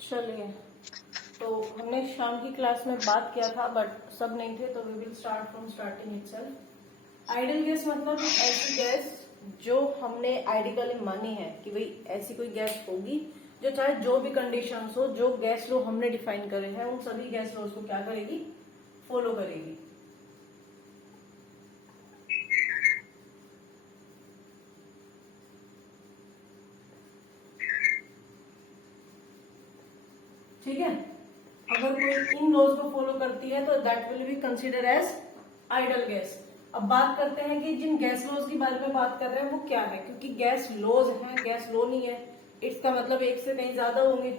चलिए, तो हमने शाम की क्लास में बात किया था बट सब नहीं थे, तो we will start from starting itself. Ideal gas मतलब ऐसी गैस जो हमने आइडियली मानी है कि भाई ऐसी कोई गैस होगी जो चाहे जो भी कंडीशंस हो, जो गैस लॉ हमने डिफाइन करे हैं उन सभी गैस लॉज को क्या करेगी, फॉलो करेगी। ठीक है, अगर कोई इन लॉज को फॉलो करती है तो that will be consider as ideal gas. अब बात करते हैं कि जिन गैस लॉज के बारे में बात कर रहे हैं वो क्या है, क्योंकि गैस लॉज है, गैस लॉ नहीं है। इट्स का मतलब एक से कहीं ज्यादा होंगे।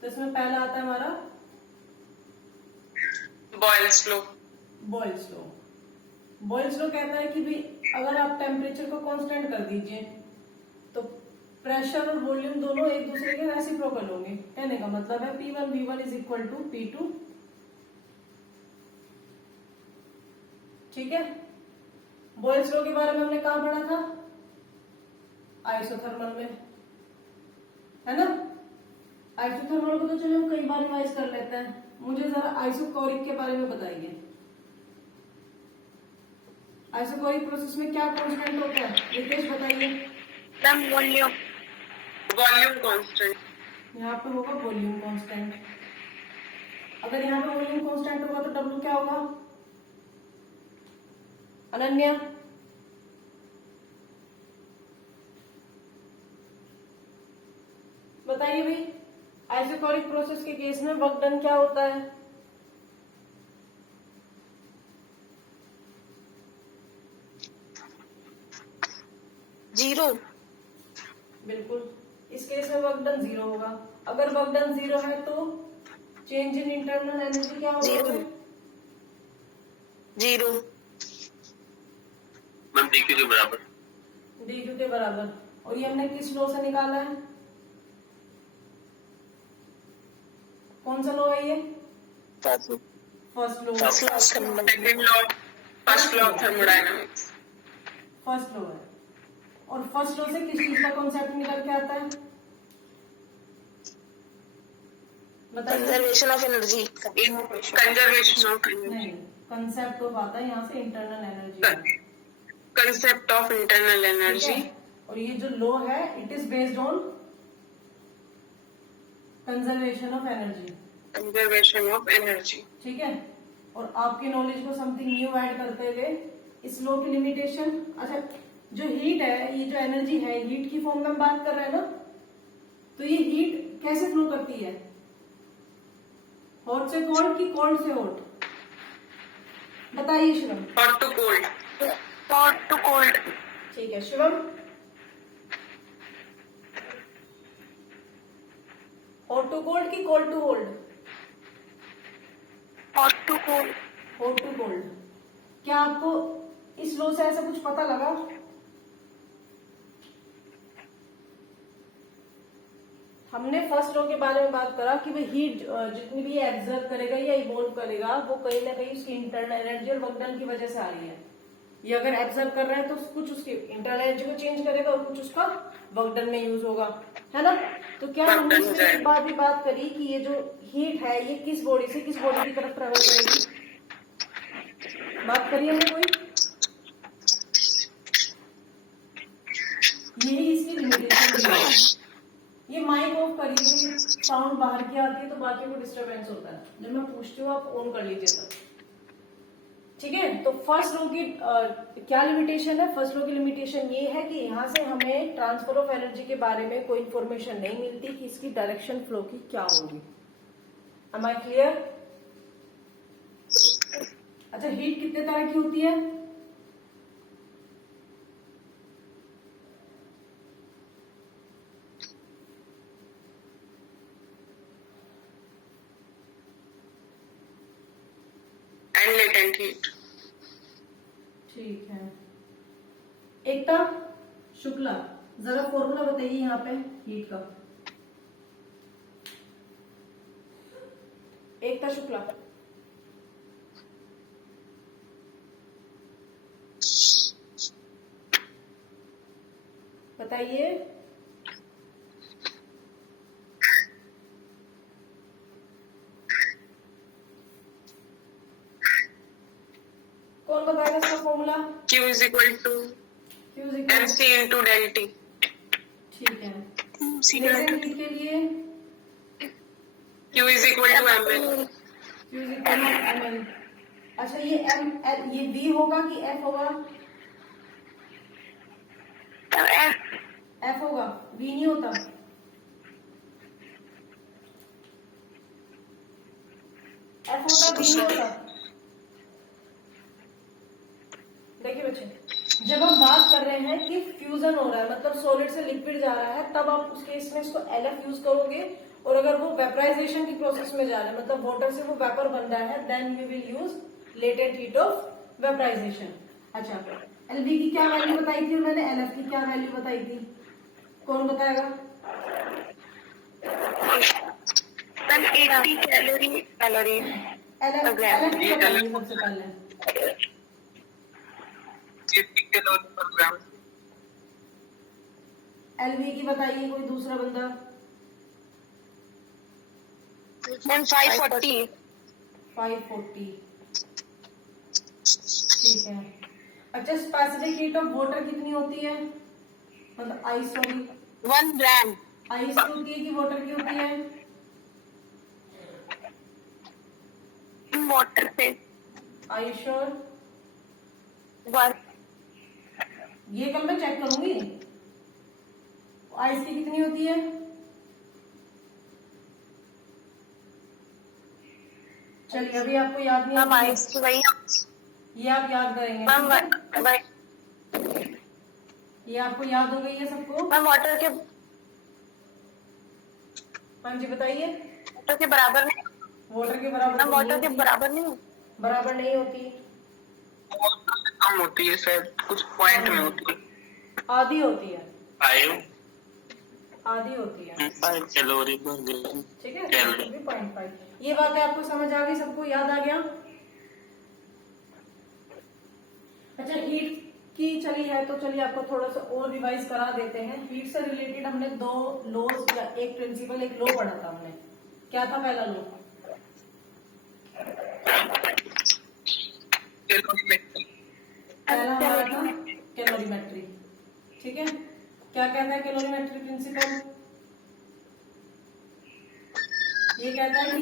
तो इसमें पहला आता है हमारा Boyle's law. Boyle's law. Boyle's law कहता है कि भाई अगर आप टेम्परेचर को कांस्टेंट कर दीजिए तो प्रेशर और वॉल्यूम दोनों एक दूसरे के रेसिप्रोकल होंगे। कहने का मतलब है P1 V1 is equal to P2। ठीक है, बॉयल्स लॉ के बारे में हमने कहा पढ़ा था, आइसोथर्मल में, है ना। आइसोथर्मल को तो चलो हम कई बार रिवाइज कर लेते हैं। मुझे जरा आइसोकोरिक के बारे में बताइए। आइसोकोरिक प्रोसेस में क्या कांस्टेंट होता है, रितेश बताइए। Volume constant. यहाँ पे होगा वॉल्यूम कांस्टेंट। अगर यहाँ पे वॉल्यूम कांस्टेंट होगा तो W क्या होगा, अनन्या। बताइए भाई, आइसोकोरिक प्रोसेस के केस में वर्क डन क्या होता है। जीरो। बिल्कुल, इस केस में वर्क डन जीरो होगा। अगर वर्क डन जीरो है तो चेंज इन इंटरनल एनर्जी क्या होगा, जीरो। मैम dq के बराबर। dq के बराबर। और ये हमने किस लॉ से निकाला है, कौन सा लॉ है ये, first law. First law of thermodynamics. First law है। और फर्स्ट लॉ से किस चीज का कॉन्सेप्ट निकल के आता है, बताइए। Conservation of energy. Conservation of नहीं, कंसेप्ट ऑफ आता है यहाँ से internal energy. Concept of internal energy. और ये जो लॉ है it is based on conservation of energy. Conservation of energy. ठीक है, और आपके नॉलेज को समथिंग न्यू ऐड करते हुए इस लॉ की लिमिटेशन। अच्छा, जो हीट है, ये जो एनर्जी है, हीट की फॉर्म में हम बात कर रहे हैं ना, तो ये हीट कैसे फ्लो करती है, हॉट से कोल्ड की कोल्ड से हॉट, बताइए Shivam. Hot to cold. Hot to cold. ठीक है शिवम, हॉट टू कोल्ड की cold to hot, hot to cold. Hot to cold. क्या आपको इस लॉ से ऐसा कुछ पता लगा, हमने फर्स्ट लॉ के बारे में बात करा कि भाई हीट जितनी भी एब्जर्व करेगा या इवोल्व करेगा वो कहीं ना कहीं उसकी इंटरनल एनर्जी और वर्क डन की वजह से आ रही है। ये अगर एब्जर्व कर रहा है तो कुछ उसकी इंटरनल एनर्जी को चेंज करेगा और कुछ उसका वर्क डन में यूज होगा, है ना। तो क्या हमने इसमें एक बात भी बात करी कि ये जो हीट है ये किस बॉडी से किस बॉडी की तरफ ट्रेवल करेगी, बात करी हमने कोई, यही इसकी लिमिटेशन है। ये माइक ऑफ करिए, साउंड बाहर की आती है तो बाकी को डिस्टरबेंस होता है। जब मैं पूछती हूँ आप ऑन कर लीजिए तब, ठीक है। तो फर्स्ट लॉ की क्या लिमिटेशन है, फर्स्ट लॉ की लिमिटेशन ये है कि यहां से हमें ट्रांसफर ऑफ एनर्जी के बारे में कोई इंफॉर्मेशन नहीं मिलती कि इसकी डायरेक्शन फ्लो की क्या होगी। Am I clear. अच्छा, हीट कितने तरह की होती है, एंड लेटेंट हीट। ठीक है। एकता शुक्ला, जरा फॉर्मूला बताइए यहाँ पे हीट का। एकता शुक्ला बताइए। कौन बताएगा इसका formula? Q is equal to Q is equal MC into del T. ठीक है। लेटेंट हीट के लिए Q is equal to ML. Q is equal to ml। अच्छा ये m l ये v होगा कि f होगा? f होगा, v नहीं होता। f होता, v नहीं होता। देखिए बच्चे, जब हम बात कर रहे हैं कि फ्यूजन हो रहा है मतलब सॉलिड से लिक्विड जा रहा है, तब आप उस केस में इसको LF यूज करोगे। और अगर वो वेपराइजेशन की प्रोसेस में जा रहा है मतलब वाटर से वो वेपर बन रहा है, then you will use latent heat of vaporization. अच्छा, LV की क्या वैल्यू बताई थी मैंने, LF की क्या वैल्यू बताई थी, कौन बताएगा? 180 calorie. LF की बताइए सबसे पहले। 80 calorie per gram. LV की बताइए कोई दूसरा बंदा। Then 540. 540 ठीक है। अच्छा, स्पेसिफिक हीट ऑफ वाटर कितनी होती है, मतलब आइस, सॉरी 1 gram. आइस की होती है कि वाटर की होती है? Water पे आइस श्योर? 1. ये कल मैं चेक करूंगी। आइस की कितनी होती है? चलिए अभी आपको याद नहीं हम है, आइस की वही ये आप याद करेंगे, मैम ठीक है? ये आपको याद हो गई है सबको? मैम वाटर हाँ जी बताइए। के बराबर नहीं। वाटर के बराबर मैम तो नहीं वाटर के होती। बराबर नहीं। बराबर नहीं होती, कम होती है शायद, कुछ पॉइंट में होती है। आधी होती है, 5 आधी होती है, कैलोरी पर ग्राम। ठीक है, 0.5। ये बातें आपको समझ आ गई, सबको याद आ गया? अच्छा, हीट की चली है तो चलिए आपको थोड़ा सा और रिवाइज करा देते हैं। हीट से रिलेटेड हमने 2 लॉज या एक प्रिंसिपल, एक लॉ पढ़ा था हमने। क्या था पहला लॉ? पहला हमारा था कैलोरीमेट्री, ठीक है। क्या कहता है कैलोरीमेट्री प्रिंसिपल? ये कहता है कि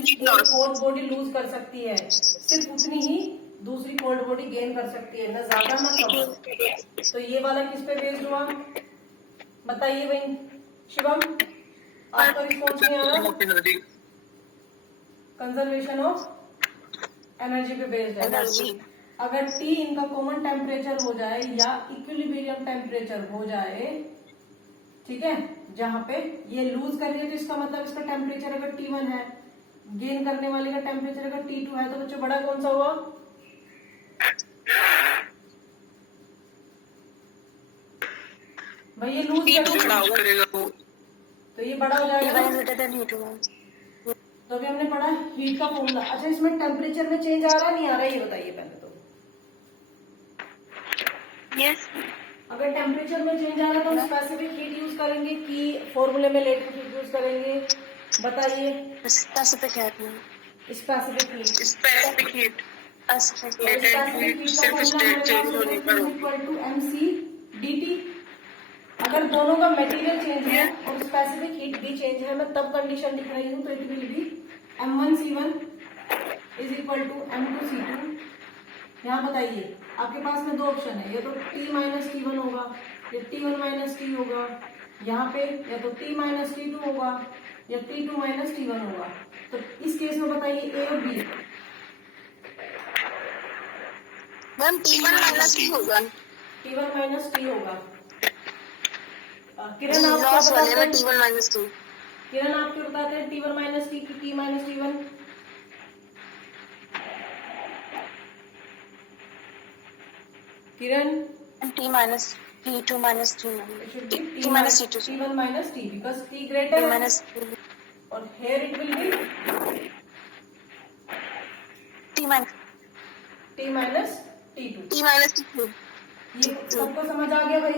जितना कोल्ड बॉडी लूज कर सकती है, सिर्फ उतनी ही दूसरी कोल्ड बॉडी गेन कर सकती है, ना ज्यादा ना कम। तो ये वाला किस पे बेस्ड हुआ, बताइए भाई शिवम, आपका रिस्पॉन्स नहीं आ रहा। कंजर्वेशन ऑफ एनर्जी पे बेस्ड है। एनर्जी अगर T इनका कॉमन टेम्परेचर हो जाए या इक्विलिब्रियम टेम्परेचर हो जाए, ठीक है, जहां पे ये लूज करेंगे तो इसका मतलब इसका टेम्परेचर अगर T1 है, गेन करने वाले का टेम्परेचर अगर T2 है, तो बच्चों बड़ा कौन सा हुआ? भाई ये लूज करेगा तो ये बड़ा हो जाएगा। तो अभी हमने पढ़ा हीट का फॉर्मूला। अच्छा, इसमें टेम्परेचर में चेंज आ रहा है नहीं आ रहा है, ये बताइए पहले तो। यस, अगर टेम्परेचर में चेंज आ रहा है तो हम स्पेसिफिक हीट यूज करेंगे कि फॉर्मूले में लेटेंट हीट यूज करेंगे, बताइए। स्पेसिफिक है। Specific heat, specific heat specific heat का फॉर्मूला चेंज होने पर इक्वल टू mc dt। अगर दोनों का मटेरियल चेंज है और स्पेसिफिक हीट भी चेंज है, मैं तब कंडीशन लिख रही हूँ, तो it will be m1c1 is equal to m2c2। यहाँ बताइए, आपके पास में 2 ऑप्शन है, या तो t माइनस टी वन होगा या t1 माइनस टी होगा। यहाँ पे या तो t माइनस t2 होगा या t2 माइनस t1 होगा। तो इस केस में बताइए a और b। Ma'am T1 minus T होगा। t1 माइनस t होगा। किरण आप क्या लॉस बताते वाले में हैं? T1 minus T। किरण आप क्या बताते हैं, t1 माइनस टी की t minus t1? Kiran T minus T2 minus T t minus T2 t1 minus t because t greater है माइनस और here it will be T minus t minus t2। T minus T2। ये सबको समझ आ गया भाई?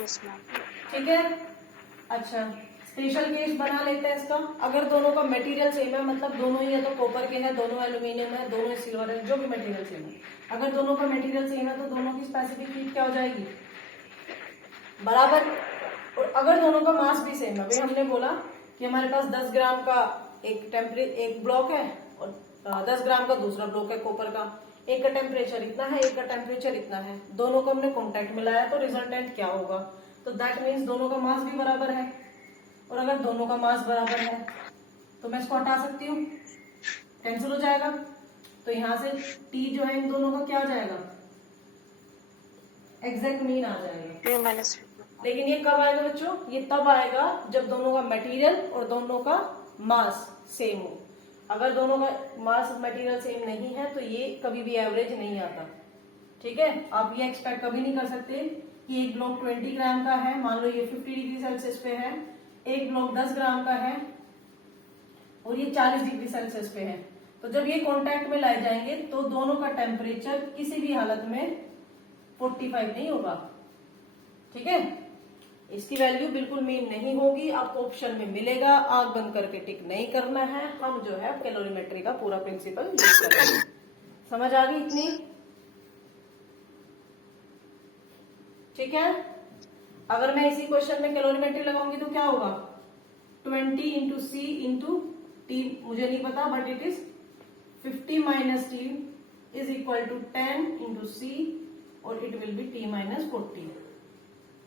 Yes ma'am. ठीक है। अच्छा, स्पेशल केस बना लेते हैं इसका। अगर दोनों का मटेरियल सेम है, मतलब दोनों ही है तो कॉपर के हैं, दोनों एल्यूमिनियम है, दोनों ही सिल्वर है, जो भी मटेरियल सेम है, अगर दोनों का मटेरियल सेम है तो दोनों की स्पेसिफिक हीट क्या हो जाएगी, बराबर। और अगर दोनों का मास भी सेम है, भाई हमने बोला कि हमारे पास 10 ग्राम का एक ब्लॉक है और 10 ग्राम का दूसरा ब्लॉक है कॉपर का, एक का टेम्परेचर इतना है, एक का टेम्परेचर इतना है, दोनों को हमने कॉन्टैक्ट मिलाया तो रिजल्टेंट क्या होगा, तो दैट मीन्स दोनों का मास भी बराबर है। और अगर दोनों का मास बराबर है तो मैं इसको हटा सकती हूँ, कैंसिल हो जाएगा। तो यहां से T जो है इन दोनों का क्या आ जाएगा, एग्जैक्ट मीन आ जाएगा। लेकिन ये कब आएगा बच्चों, ये तब आएगा जब दोनों का मटेरियल और दोनों का मास सेम हो। अगर दोनों का मास मटेरियल सेम नहीं है तो ये कभी भी एवरेज नहीं आता। ठीक है, आप ये एक्सपेक्ट कभी नहीं कर सकते कि एक ब्लॉक 20 ग्राम का है, मान लो ये 50 डिग्री सेल्सियस पे है, एक ब्लॉक 10 ग्राम का है और ये 40 डिग्री सेल्सियस पे है, तो जब ये कांटेक्ट में लाए जाएंगे तो दोनों का टेम्परेचर किसी भी हालत में 45 नहीं होगा। ठीक है, इसकी वैल्यू बिल्कुल मीन नहीं होगी, आपको ऑप्शन में मिलेगा, आंख बंद करके टिक नहीं करना है। हम जो है कैलोरीमेट्री का पूरा प्रिंसिपल यूज करेंगे। समझ आ गई इतनी? ठीक है, अगर मैं इसी क्वेश्चन में कैलोरीमेट्री लगाऊंगी तो क्या होगा, 20 इंटू सी इंटू टी, मुझे नहीं पता but it is 50 minus T is equal to 10 into C और it will be T minus 40।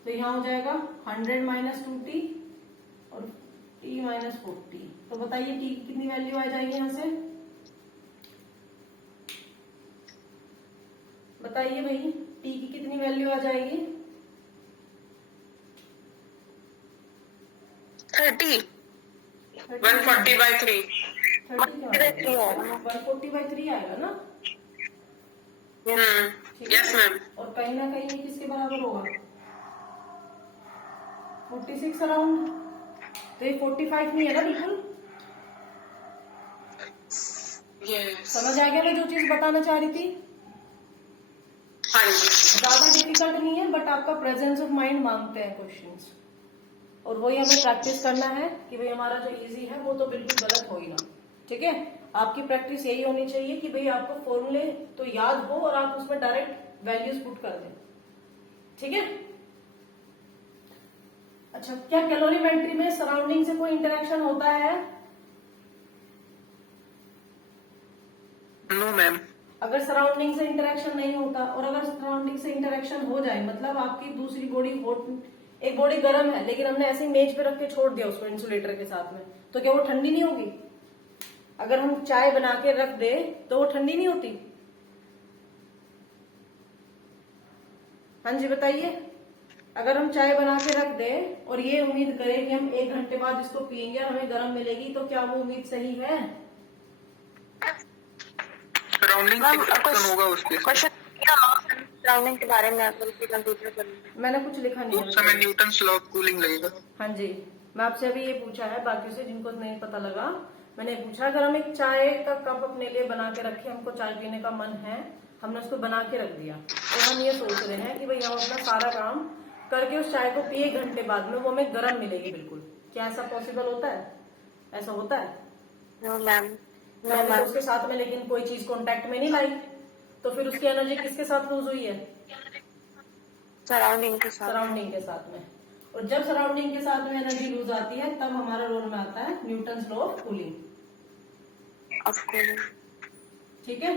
तो यहां हो जाएगा 100 माइनस 2t और t माइनस 40। तो बताइए t की कितनी वैल्यू आ जाएगी यहां से, बताइए भाई t की कितनी वैल्यू आ जाएगी, 30 140/3 140/3 आएगा ना। Yes ma'am. और कहीं ना कहीं ये किसके बराबर होगा, 46 अराउंड। तो ये 45 नहीं है ना बिल्कुल। समझ आ गया मैं जो चीज बताना चाह रही थी? हाँ जी। ज्यादा डिफिकल्ट नहीं है बट आपका प्रेजेंस ऑफ माइंड मांगते हैं क्वेश्चंस, और वही हमें प्रैक्टिस करना है कि भाई हमारा जो इजी है वो तो बिल्कुल गलत हो ही ना। ठीक है, आपकी प्रैक्टिस यही होनी चाहिए कि भाई आपको फॉर्मूले तो याद हो और आप उसमें डायरेक्ट वैल्यूज पुट कर दें। ठीक है, अच्छा, क्या कैलोरीमेट्री में सराउंडिंग से कोई इंटरेक्शन होता है? No ma'am. अगर सराउंडिंग से इंटरेक्शन नहीं होता और अगर सराउंडिंग से इंटरेक्शन हो जाए, मतलब आपकी दूसरी बॉडी हॉट, एक बॉडी गर्म है लेकिन हमने ऐसे मेज पे रख के छोड़ दिया उसको इंसुलेटर के साथ में, तो क्या वो ठंडी नहीं होगी? अगर हम चाय बना के रख दे तो वो ठंडी नहीं होती? हाँ जी बताइए, अगर हम चाय बना के रख दे और ये उम्मीद करें कि हम 1 घंटे बाद इसको पियेंगे और हमें गर्म मिलेगी, तो क्या वो उम्मीद सही है? सराउंडिंग होगा उसके सराउंडिंग के बारे में मैंने कुछ लिखा नहीं उस समय है। न्यूटन्स लॉ ऑफ कूलिंग लगेगा। हाँ जी, मैं आपसे अभी ये पूछा है, बाकी से जिनको नहीं पता लगा मैंने पूछा, अगर हम एक चाय का कप अपने लिए बना के रखे, हमको चाय पीने का मन है, हमने उसको बना के रख दिया और हम ये सोच रहे हैं कि भाई हम अपना सारा काम करके उस चाय को पिए 1 घंटे बाद में वो हमें गर्म मिलेगी बिल्कुल, क्या ऐसा पॉसिबल होता है? ऐसा होता है? No ma'am. मैंने तो उसके साथ में लेकिन कोई चीज कांटेक्ट में नहीं लाई, तो फिर उसकी एनर्जी किसके साथ लूज हुई है? सराउंडिंग के साथ। सराउंडिंग के साथ में। और जब सराउंडिंग के साथ में एनर्जी लूज आती है तब हमारा रोल में आता है न्यूटन्स लॉ ऑफ कूलिंग। ठीक है,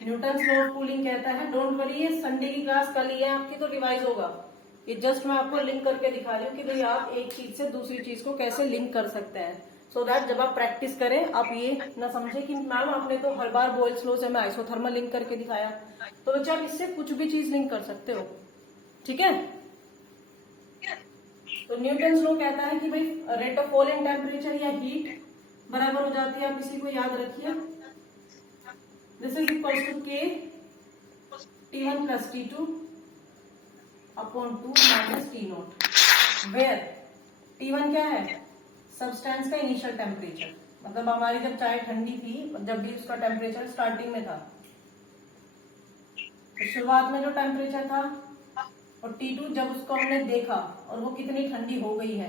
न्यूटन्स लॉ ऑफ कूलिंग कहता है, डोंट वरी, ये संडे की क्लास कल ही है आपकी तो रिवाइज होगा, ये जस्ट मैं आपको लिंक करके दिखा रही हूँ कि भाई आप एक चीज से दूसरी चीज को कैसे लिंक कर सकते हैं, सो दैट जब आप प्रैक्टिस करें आप ये ना समझे कि मैम आपने तो हर बार बॉयल्स लॉ से मैं आइसोथर्मल लिंक करके दिखाया, तो बच्चे आप इससे कुछ भी चीज लिंक कर सकते हो। ठीक है, तो न्यूटन्स लॉ कहता है कि भाई rate of fall in temperature या हीट बराबर हो जाती है, आप इसी को याद रखिए, दिस इज इक्वल टू के T1 plus T2 upon 2 minus T0, where T1 क्या है? सब्सटेंस का इनिशियल टेम्परेचर, मतलब हमारी जब चाय ठंडी थी, जब भी उसका टेम्परेचर स्टार्टिंग में था, तो शुरुआत में जो टेम्परेचर था, और T2 जब उसको हमने देखा और वो कितनी ठंडी हो गई है,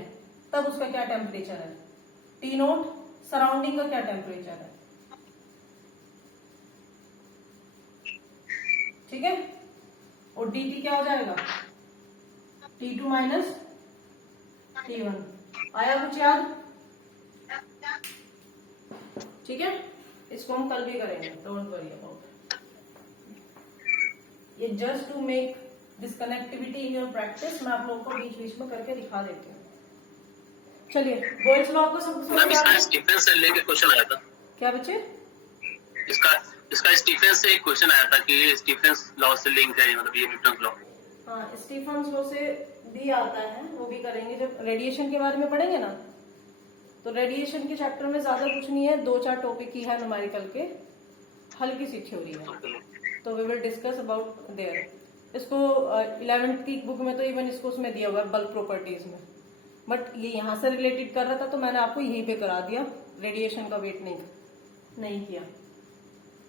तब उसका क्या टेम्परेचर है, टी नोट सराउंडिंग का क्या टेम्परेचर है, ठीक है। और डी टी क्या हो जाएगा, T2 माइनस T1। आया कुछ याद, ठीक है। इसको हम कल भी करेंगे, डोंट वरी अबाउट। ये just to make this connectivity in your practice, मैं आप लोगों को बीच बीच में करके दिखा देती हूँ। चलिए बोल्ट्स लॉ को सब मैम इसका स्टीफन से लेके क्वेश्चन आया था। क्या बच्चे, इसका स्टीफन से एक क्वेश्चन आया था कि ये स्टीफन लॉ से लिंक है, मतलब ये न्यूटन लॉ। हाँ स्टीफन लॉ से भी आता है, वो भी करेंगे जब रेडिएशन के बारे में पढ़ेंगे ना। तो रेडिएशन के चैप्टर में ज्यादा कुछ नहीं है, 2-4 टॉपिक ही है न्यूमेरिकल के, हल्की सी थ्योरी है, तो we will discuss about there. इसको 11th की बुक में तो इवन इसको उसमें दिया हुआ है बल्क प्रॉपर्टीज में, बट ये यहाँ से रिलेटेड कर रहा था तो मैंने आपको यहीं पे करा दिया, रेडिएशन का वेट नहीं किया।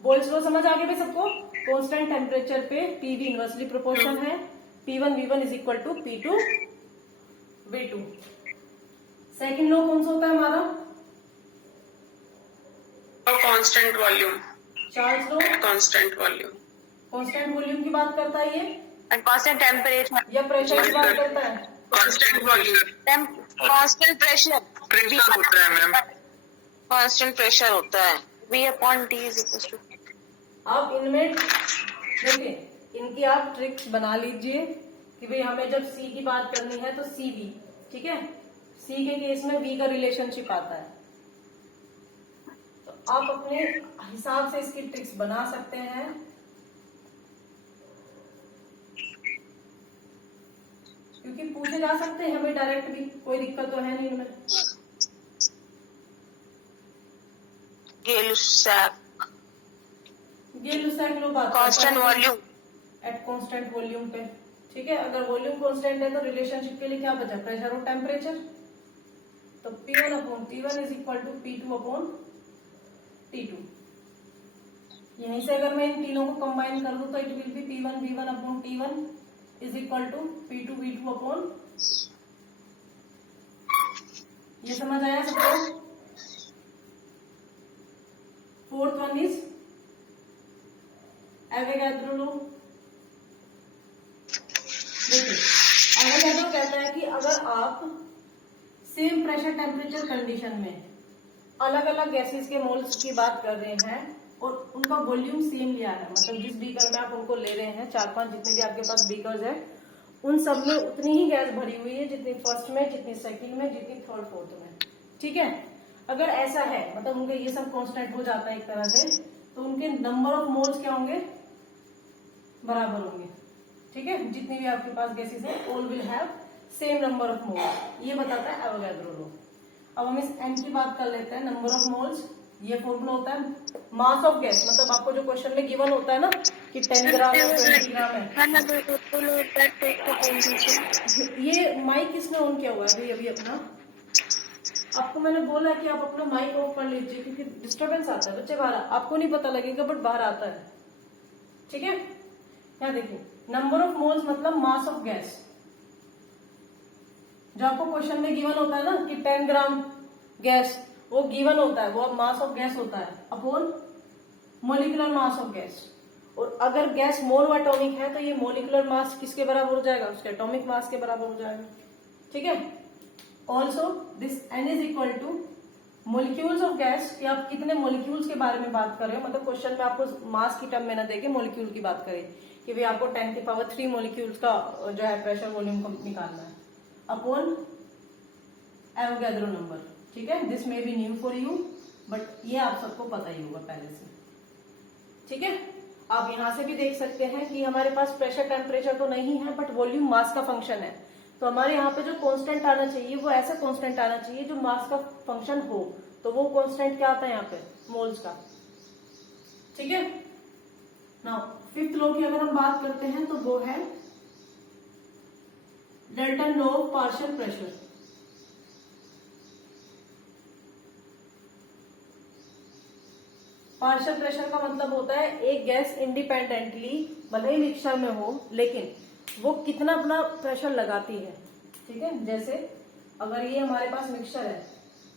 बोल्ट्स लॉ समझ आ गया भाई सबको, कांस्टेंट टेम्परेचर पे पीवी इनवर्सली प्रोपोर्शन है, P1 V1 is equal to P2 V2। Second law कौन सा होता है हमारा, constant volume, Charles law, constant volume, constant volume की बात करता है ये, एंड कांस्टेंट टेम्परेचर या प्रेशर की बात करता है, constant volume, constant pressure pressure होता है मैम, कांस्टेंट प्रेशर होता है, V upon T is equal to. आप इनमें देखिए, इनकी आप ट्रिक्स बना लीजिए कि भाई हमें जब सी की बात करनी है तो सी वी, ठीक है, सी के केस में वी का रिलेशनशिप आता है, तो आप अपने हिसाब से इसकी ट्रिक्स बना सकते हैं। क्योंकि पूछे जा सकते हैं हमें डायरेक्ट भी, कोई दिक्कत तो है नहीं इनमें। गेलुसैक लो बात constant volume at constant volume पे, ठीक है। अगर वॉल्यूम कांस्टेंट है तो रिलेशनशिप के लिए क्या बचा, प्रेशर और टेम्परेचर, तो P1 upon T1 is equal to P2 upon T2। यहीं से अगर मैं इन तीनों को कंबाइन कर दूं तो it will be P1 V1 upon T1 is equal to P2 V2 upon, ये समझ आया सबको। Fourth one is Avogadro law. देखिए एवोगाड्रो कहता है कि अगर आप सेम प्रेशर टेम्परेचर कंडीशन में अलग अलग गैसेस के मोल्स की बात कर रहे हैं और उनका वॉल्यूम सेम लिया है, मतलब जिस बीकर में आप उनको ले रहे हैं, 4-5 जितने भी आपके पास बीकर्स है, उन सब में उतनी ही गैस भरी हुई है, जितनी फर्स्ट में, जितनी सेकंड में, जितनी थर्ड फोर्थ में, ठीक है। अगर ऐसा है, मतलब उनके ये सब कांस्टेंट हो जाता है एक तरह से, तो उनके नंबर ऑफ मोल्स क्या होंगे, बराबर होंगे, ठीक है। जितनी भी आपके पास गैसेस है all will have same number of moles, ये बताता है एवोगाड्रो लॉ। अब हम इस एम की बात कर लेते हैं, नंबर ऑफ मोल्स, ये फॉर्मूला होता है मास ऑफ गैस, मतलब आपको जो क्वेश्चन में गिवन होता है ना कि 10 ग्राम या 20 ग्राम है। ये माइक किसने ऑन किया हुआ है भाई अभी अपना, आपको मैंने बोला कि आप अपना माइक ऑफ कर लीजिए क्योंकि डिस्टरबेंस आता है, बच्चे बाहर, आपको नहीं पता लगेगा बट बाहर आता है, ठीक है। यहाँ देखिए नंबर ऑफ मोल्स मतलब मास ऑफ गैस, जो आपको क्वेश्चन में गिवन होता है ना कि 10 ग्राम गैस, वो गिवन होता है, वो मास ऑफ गैस होता है upon molecular mass of gas. और अगर गैस मोनो एटॉमिक है तो ये मोलिकुलर मास किसके बराबर हो जाएगा, उसके एटॉमिक मास के बराबर हो जाएगा, ठीक है। Also this N is equal to molecules of gas, कि आप कितने मोलिक्यूल्स के बारे में बात कर रहे हो, मतलब क्वेश्चन में आपको मास की टर्म में ना देके मोलिक्यूल की बात करें कि भाई आपको 10 की पावर 3 मोलिक्यूल्स का जो है प्रेशर वॉल्यूम निकालना है, अपॉन एवोगाड्रो नंबर, ठीक है। This may be new for you but ये आप सबको पता ही होगा पहले से, ठीक है। आप यहां से भी देख सकते हैं कि हमारे पास प्रेशर टेम्परेचर तो नहीं है बट वॉल्यूम मास का फंक्शन है, तो हमारे यहाँ पे जो कांस्टेंट आना चाहिए वो ऐसा कांस्टेंट आना चाहिए जो मास का फंक्शन हो, तो वो कांस्टेंट क्या आता है यहाँ पे, मोल्स का, ठीक है। नाउ फिफ्थ लॉ की अगर हम बात करते हैं तो वो है Dalton law of partial pressure. Partial pressure का मतलब होता है एक गैस इंडिपेंडेंटली भले ही मिक्सचर में हो लेकिन वो कितना अपना प्रेशर लगाती है, ठीक है। जैसे अगर ये हमारे पास मिक्सचर है,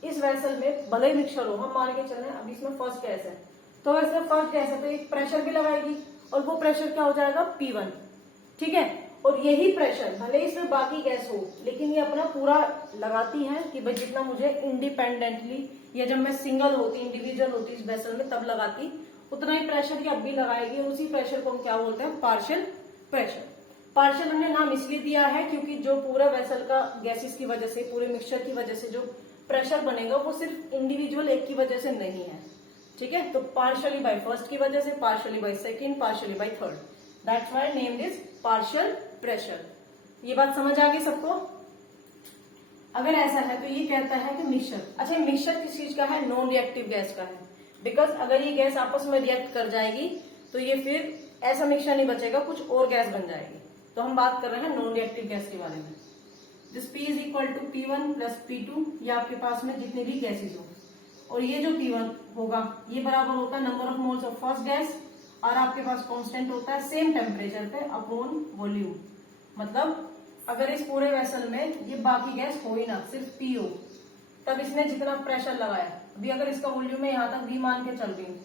इस वेसल में भले ही मिक्सचर हो, हम मान के चल रहे हैं अभी इसमें फर्स्ट गैस है, तो अगर इसमें फर्स्ट गैस है तो एक प्रेशर भी लगाएगी और वो प्रेशर क्या हो जाएगा P1, ठीक है। और यही प्रेशर भले ही इसमें बाकी गैस हो, लेकिन ये अपना पूरा लगाती है कि भाई जितना मुझे इंडिपेंडेंटली या जब मैं सिंगल होती इंडिविजुअल होती इस वेसल में तब लगाती, उतना ही प्रेशर ये अब भी लगाएगी। और उसी प्रेशर को हम क्या बोलते हैं, पार्शियल प्रेशर। पार्शियल हमने नाम इसलिए दिया है क्योंकि जो पूरा वेसल का गैसेस की वजह से, पूरे मिक्सचर की वजह से जो प्रेशर बनेगा वो सिर्फ इंडिविजुअल एक की वजह से नहीं है, ठीक है। तो पार्शियली बाय फर्स्ट की वजह से, partially by second, partially by third, that's why named is partial pressure. ये बात समझ आ गई सबको? अगर ऐसा है तो ये कहता है कि मिक्सचर, अच्छा मिक्सचर किस चीज का है, नॉन रिएक्टिव गैस का है। बिकॉज अगर ये गैस आपस में रिएक्ट कर जाएगी तो ये फिर ऐसा मिक्सचर नहीं बचेगा, कुछ और गैस बन जाएगी। तो हम बात कर रहे हैं नॉन रिएक्टिव गैस के बारे में। This P is equal to P1 plus P2, ये आपके पास में जितने भी गैसेज हो, और ये जो P1 होगा ये बराबर होता है number of moles of first gas, और आपके पास कांस्टेंट होता है सेम टेम्परेचर पे अपॉन वॉल्यूम। मतलब अगर इस पूरे वेसल में ये बाकी गैस हो ही ना, सिर्फ P हो, तब इसने जितना प्रेशर लगाया, अभी अगर इसका वॉल्यूम है यहाँ तक V मान के चल रही हूँ,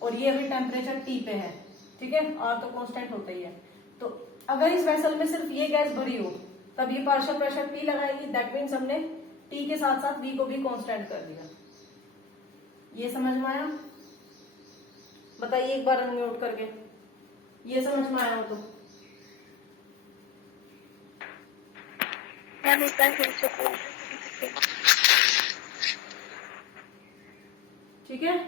और ये अभी टेम्परेचर T पे है, ठीक है, R तो कांस्टेंट होता ही है। तो अगर इस वेसल में सिर्फ ये गैस भरी हो तब ये पार्शियल प्रेशर P लगाएगी, दैट मीन्स हमने T के साथ साथ V को भी कांस्टेंट कर दिया। ये समझ में आया? बताइए एक बार अनम्यूट करके, ये समझ में आया हो तो। ठीक है,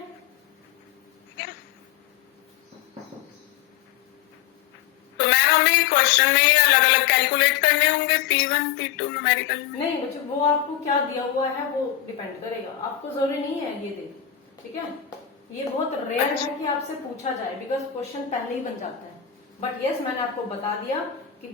तो मैम हमें क्वेश्चन में अलग अलग कैलकुलेट करने होंगे P1 P2 न्यूमेरिकल में? नहीं बच्चों, वो आपको क्या दिया हुआ है वो डिपेंड करेगा, आपको जरूरी नहीं है ये दे, ठीक है। ये बहुत रेयर है कि आपसे पूछा जाए, बिकॉज क्वेश्चन पहले ही बन जाता है। बट यस, मैंने आपको बता दिया कि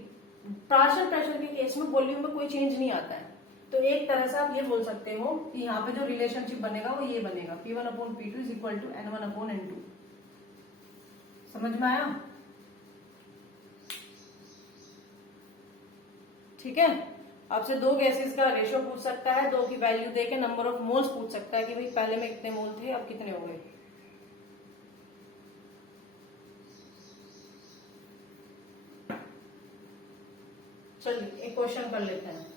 पार्शियल प्रेशर के केस में वॉल्यूम में कोई चेंज नहीं आता है। तो एक तरह से आप ये बोल सकते हो कि यहाँ पे जो रिलेशनशिप बनेगा वो ये बनेगा, P1 upon P2 is equal to N1 upon N2। समझ में आया? ठीक है। आपसे दो गैसेस का रेशियो पूछ सकता है, दो की वैल्यू देके नंबर ऑफ मोल्स पूछ सकता है कि भाई पहले में कितने मोल थे, अब कितने हो गए। चलिए एक क्वेश्चन कर लेते हैं।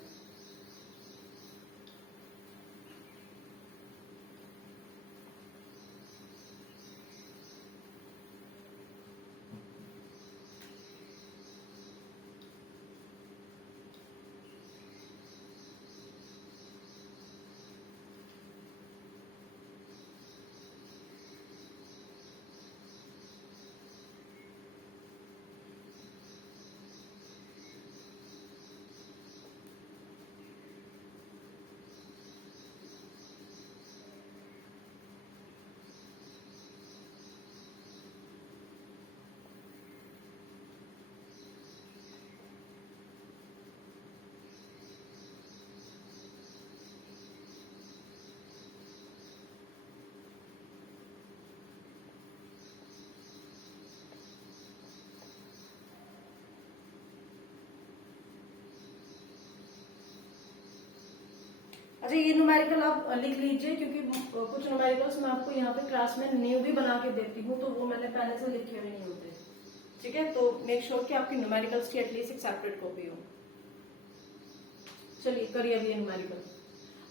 अच्छा ये न्यूमेरिकल आप लिख लीजिए, क्योंकि कुछ न्यूमेरिकल्स मैं आपको यहाँ पे क्लास में न्यू भी बना के देती हूँ, तो वो मैंने पहले से लिखे हुए नहीं होते, ठीक है। तो मेक श्योर कि आपकी न्यूमेरिकल्स की एटलीस्ट एक सेपरेट कॉपी हो। चलिए करिए अभी numerical.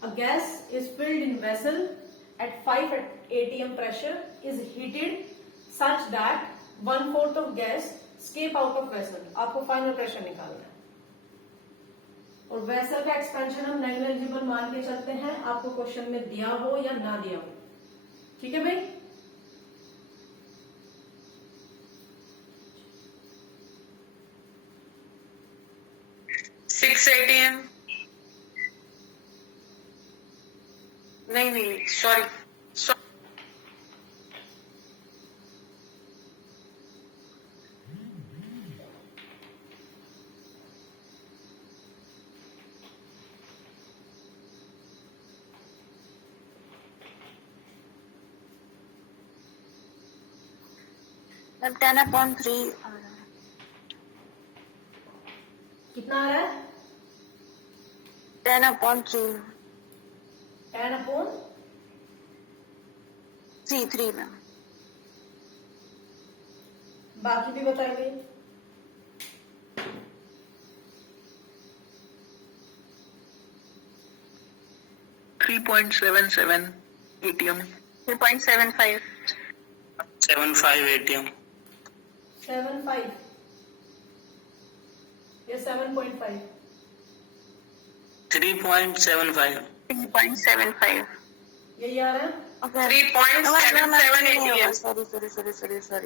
A gas is filled in vessel eight 5 atm pressure is heated such that 1/4 of gas escape out of vessel। आपको फाइनल प्रेशर निकालना है, और वेसल का एक्सपेंशन हम नेग्लिजिबल मान के चलते हैं, आपको क्वेश्चन में दिया हो या ना दिया हो, ठीक है भाई। 6 atm नहीं सॉरी मैम 10/3 कितना आ रहा है? 10/3 10/3 मैम। बाकी भी बताइए। 3.77 ATM। 3.75 75 ATM। 7.5 या 7.5? 3.75। 3.75 यही आ रहा है। 3.77 ATM। Sorry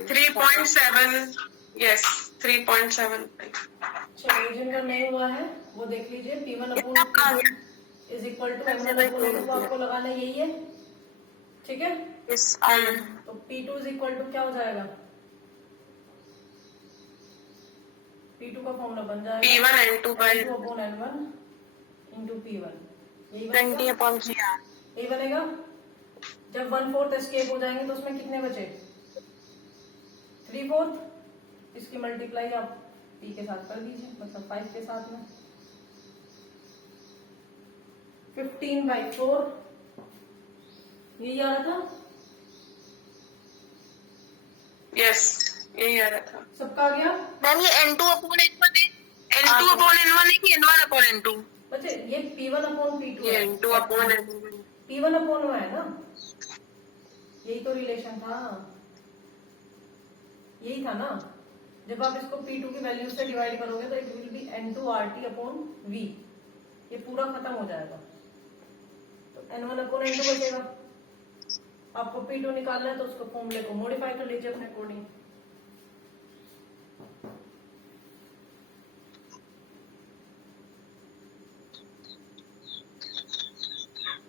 3.7 yes 3.75। चलिए, जिनका नहीं हुआ है वो देख लीजिए। P1/P1 is equal to M1/N2 आपको लगाना यही है, ठीक है। तो P2 इज इक्वल टू क्या हो जाएगा? P2 का फॉर्मूला बन जाएगा P1 N2 by N2/N1 into P1। यही बनेगा, 20/3 यही बनेगा। जब 1/4 एस्केप हो जाएंगे तो उसमें कितने बचे? 3/4। इसकी मल्टीप्लाई आप P के साथ कर दीजिए, मतलब 5 के साथ में। 15/4 यही आ रहा था। यस यही आ रहा था। सबका आ गया मैम। ये N2/N1 है। N2/N1 है कि N1/N2? बच्चे? ये P1/P2 ये है। N2/N1। P1/1 है ना, यही तो रिलेशन था, यही था ना। जब आप इसको P2 की वैल्यू से डिवाइड करोगे तो इट विल बी N2RT/V। ये पूरा खत्म हो जाएगा, तो N1/N2 बचेगा। आपको P2 निकालना है तो उसको फॉर्मूले को मॉडिफाई कर लीजिए अपने अकॉर्डिंग।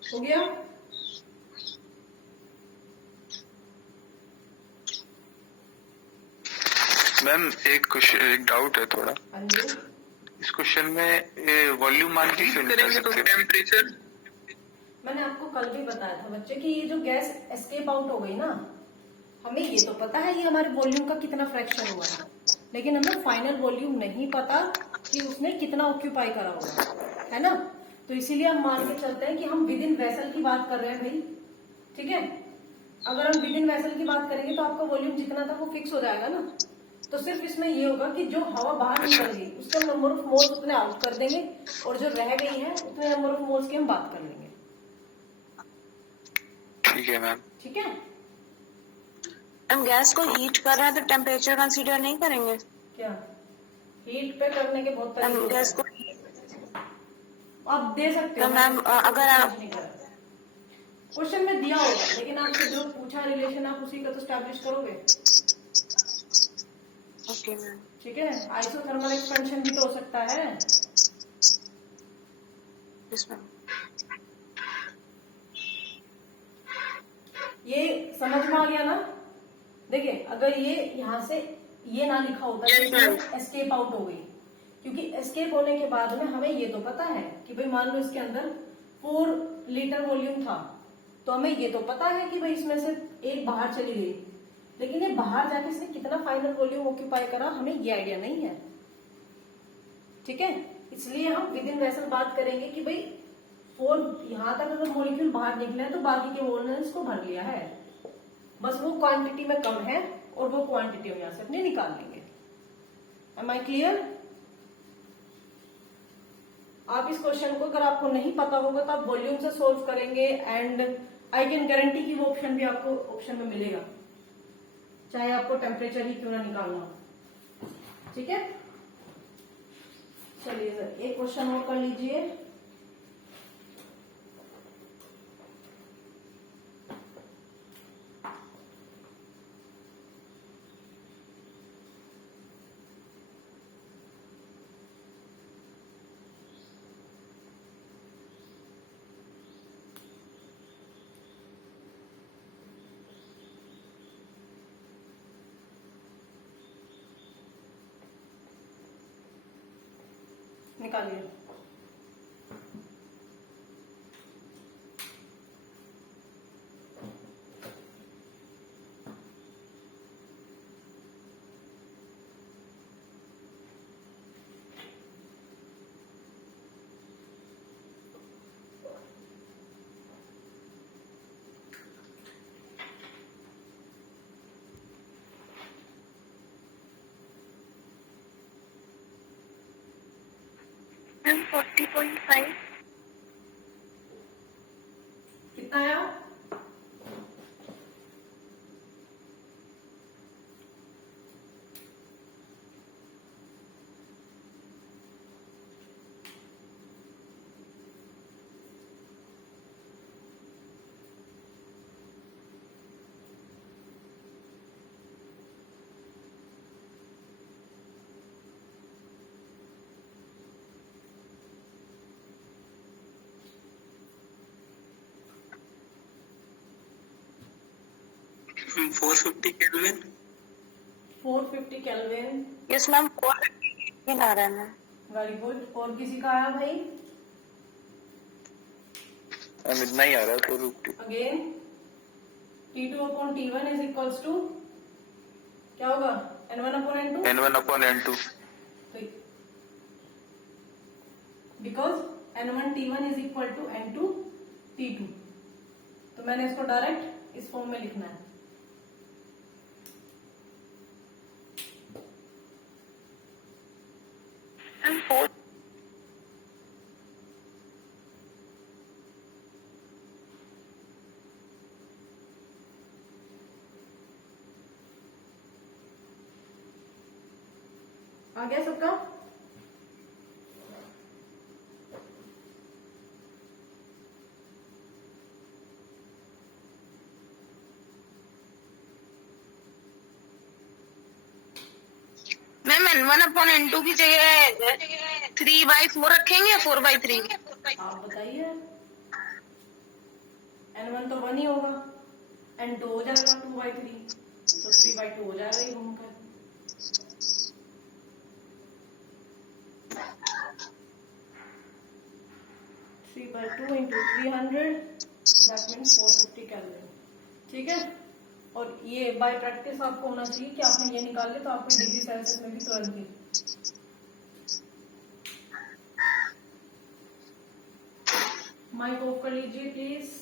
हो गया? मैम एक डाउट है थोड़ा। हाँ जी। इस क्वेश्चन में वॉल्यूम मान के क्यों निकाल करेंगे तो सकते? टेम्परेचर। मैंने आपको कल भी बताया था बच्चे कि ये जो गैस एस्केप आउट हो गई ना, हमें ये तो पता है ये हमारे वॉल्यूम का कितना फ्रैक्शन हुआ है, लेकिन हमें फाइनल वॉल्यूम नहीं पता कि उसने कितना ऑक्यूपाई करा होगा, है ना। तो इसीलिए हम मान के चलते हैं कि हम विद इन वेसल की बात कर रहे हैं भाई, ठीक है। अगर हम विद इन वेसल की बात करेंगे तो आपका वॉल्यूम जितना था वो फिक्स हो जाएगा ना। तो सिर्फ इसमें ये होगा कि जो हवा बाहर निकल गई उसका नंबर ऑफ मोल्स उतने आउट कर देंगे, और जो रह गई है उतने नंबर ऑफ मोल्स की हम बात कर लेंगे, ठीक है मैम। ठीक है। हम गैस को हीट कर रहे हैं तो टेम्परेचर कंसीडर नहीं करेंगे? क्या हीट पे करने के बहुत हम तरीके गैस को हैं, आप दे सकते हो। तो मैम अगर आप क्वेश्चन में दिया होगा, लेकिन आपसे जो पूछा रिलेशन आप उसी का तो स्टैब्लिश करोगे, ओके मैम। ठीक है। आइसोथर्मल एक्सपेंशन भी तो हो सकता है। Yes ma'am. ये समझ में आ गया ना? देखिए, अगर ये यहाँ से ये ना लिखा होता Yes, ma'am. तो एस्केप आउट हो गई, क्योंकि एस्केप होने के बाद में हमें ये तो पता है कि भाई मान लो इसके अंदर 4 लीटर वॉल्यूम था, तो हमें ये तो पता है कि भाई इसमें से एक बाहर चली गई, लेकिन ये बाहर जाके इसने कितना फाइनल वॉल्यूम ऑक्यूपाई करा हमें ये आइडिया नहीं है, ठीक है। इसलिए हम विद इन वेसल बात करेंगे कि भाई 4 यहां तक अगर मॉलिक्यूल बाहर निकले हैं तो बाकी के वॉल ने इसको भर लिया है, बस वो क्वांटिटी में कम है और वो क्वांटिटी हम यहां से अपनी निकाल लेंगे। Am I clear? आप इस क्वेश्चन को अगर आपको नहीं पता होगा तो आप वॉल्यूम से सोल्व करेंगे, एंड आई कैन गारंटी कि वो ऑप्शन भी आपको ऑप्शन में मिलेगा, चाहे आपको टेम्परेचर ही क्यों ना निकालना हो, ठीक है। चलिए सर, एक क्वेश्चन और कर लीजिए। निकालिए। मैम 40.5। कितना आया? हम 450 केल्विन 450 केल्विन। यस मैम 4 आ रहा है मैम। Very good. और किसी का आया भाई? मैम इतना ही आ रहा है 450। Again T2 upon T1 is equals to क्या होगा? N1 upon N2। N1/N2। Because N1 T1 is equal to N2 T2, तो मैंने इसको डायरेक्ट इस फॉर्म में लिखना है। मैम 4 आ गया सबका? मैम N1/N2 की जगह 3/4 रखेंगे या 4/3? आप बताइए। N1 तो 1 ही होगा, N2 हो जाएगा 2/3, तो 3/2 हो जाएगा ये घूमकर। Three by two into 300, that means 450 calorie. ठीक है। और ये बाय प्रैक्टिस आपको होना चाहिए कि आपने ये निकाल लिया तो आपको डिग्री सेल्सियस में भी तुरंत ही। माइक ऑफ कर लीजिए प्लीज।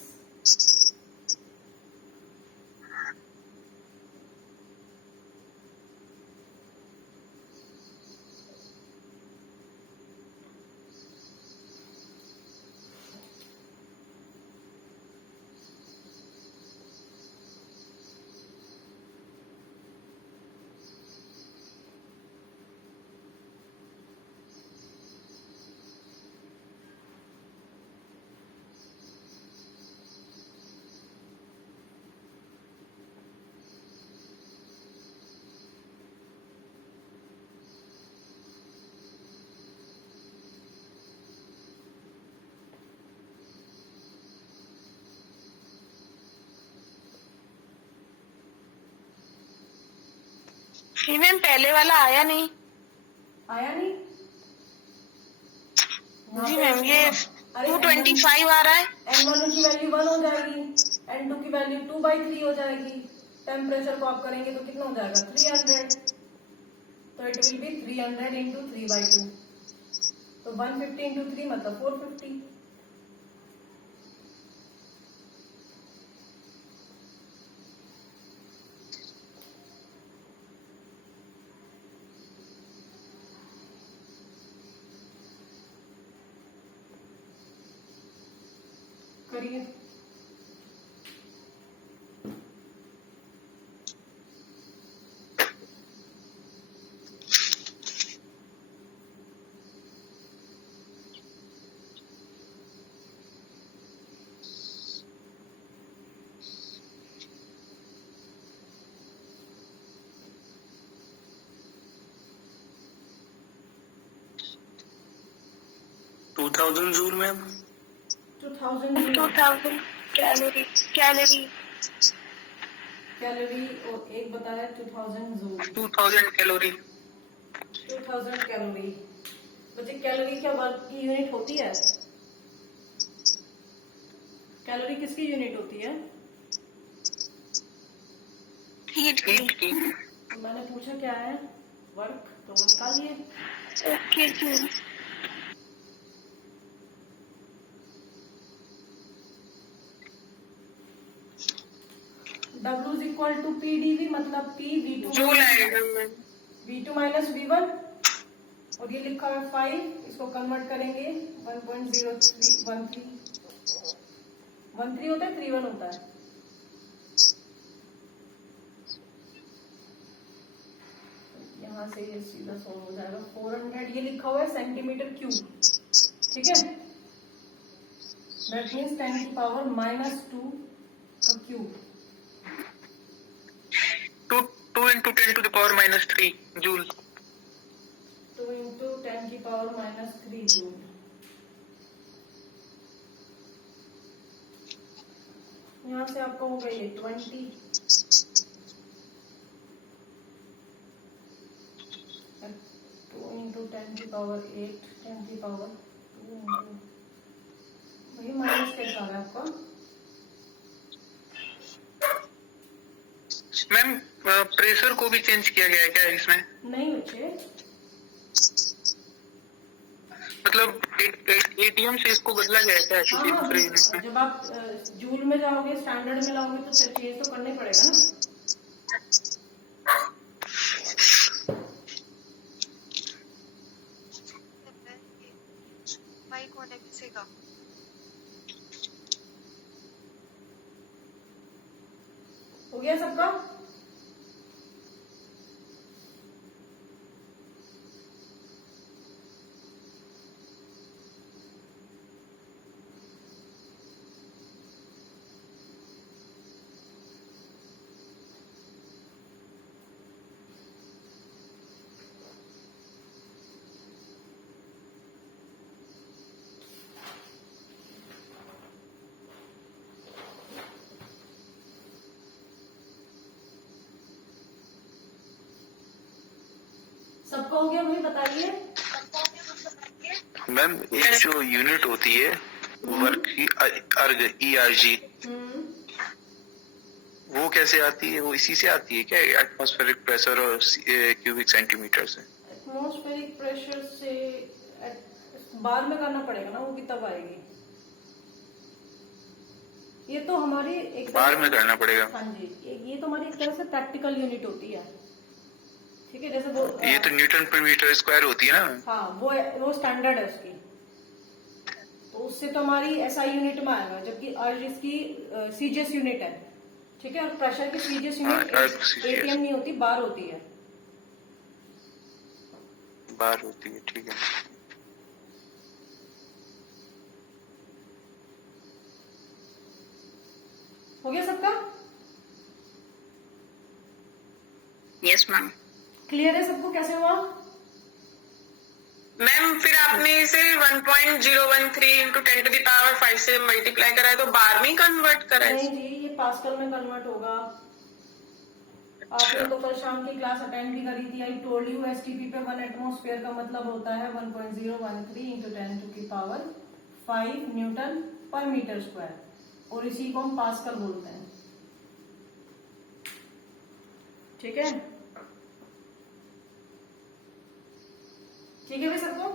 मैम पहले वाला आया नहीं। आया नहीं? जी मैम ये 225 आ रहा है। N1 की वैल्यू 1 हो जाएगी, N2 की वैल्यू 2/3 हो जाएगी। टेम्परेचर को आप करेंगे तो कितना हो जाएगा? 300। तो इट विल बी 300 इंटू 3/2, तो 150 इंटू 3 मतलब 450। करिए। To 2000 joule ma'am. 2000 calorie calorie और एक बताया 2000 जूल। 2000 कैलोरी। 2000 कैलोरी। बच्चे कैलोरी क्या वर्क की यूनिट होती है? कैलोरी किसकी यूनिट होती है? हीट की। तो मैंने पूछा क्या है वर्क, तो वो निकालिए। ओके जी। W is equal to P D V, मतलब P V2 जूल आएगा मैम। V2 minus V1। और ये लिखा हुआ है 5, इसको कन्वर्ट करेंगे 1.0313 होता है, 31 होता है। यहाँ से ये सीधा सॉल्व हो जाएगा 400, ये लिखा हुआ है सेंटीमीटर क्यूब, ठीक है। दैट मीन्स 10 की पावर -2 का cube. 2 into 10 to the power -3 joule. 2 into 10 की पावर -3 जूल। यहाँ से आपका होगा ये 20, 2 into 10 की पावर 8, 10 की पावर 2 into, वही माइनस कैसा आ रहा है आपका? मैम प्रेशर को भी चेंज किया गया है क्या इसमें? नहीं बच्चे, मतलब एटीएम से इसको बदला गया है क्या किसी दूसरे यूनिट में? जब आप जूल में जाओगे, स्टैंडर्ड में लाओगे तो चेंज तो करना ही पड़ेगा ना। माइक होने किसी का हो गया सबका? सबका हो गया? मुझे बताइए। मैम एक जो यूनिट होती है वर्क की ERG, वो कैसे आती है? वो इसी से आती है क्या, एटमॉस्फेरिक प्रेशर और क्यूबिक सेंटीमीटर से? एटमॉस्फेरिक प्रेशर से बाद में करना पड़ेगा ना, वो भी तब आएगी। ये तो हमारी एक बाहर में करना पड़ेगा। हाँ जी, ये तो हमारी एक तरह से प्रैक्टिकल यूनिट होती है, ठीक है। जैसे वो ये तो न्यूटन पर मीटर स्क्वायर होती है ना? हाँ, वो स्टैंडर्ड है उसकी, तो उससे तो हमारी SI यूनिट में आएगा, जबकि अर्ज इसकी CGS यूनिट है, ठीक है। और प्रेशर की CGS यूनिट ATM नहीं होती, बार होती है। बार होती है, ठीक है। हो गया सबका? Yes ma'am. क्लियर है सबको कैसे हुआ? मैम फिर आपने इसे 1.013 into 10 to the power 5 से मल्टीप्लाई करा है तो बार में कन्वर्ट करा है? नहीं जी, ये पास्कल में कन्वर्ट होगा। आपने तो कल शाम की क्लास अटेंड भी करी थी। आई टोल्ड यू STP पे 1 एटमॉस्फेयर का मतलब होता है 1.013 into 10 to the power 5 Newton पर मीटर स्क्वायर, और इसी को हम पास्कल बोलते हैं, ठीक है। ठीक है भाई सबको?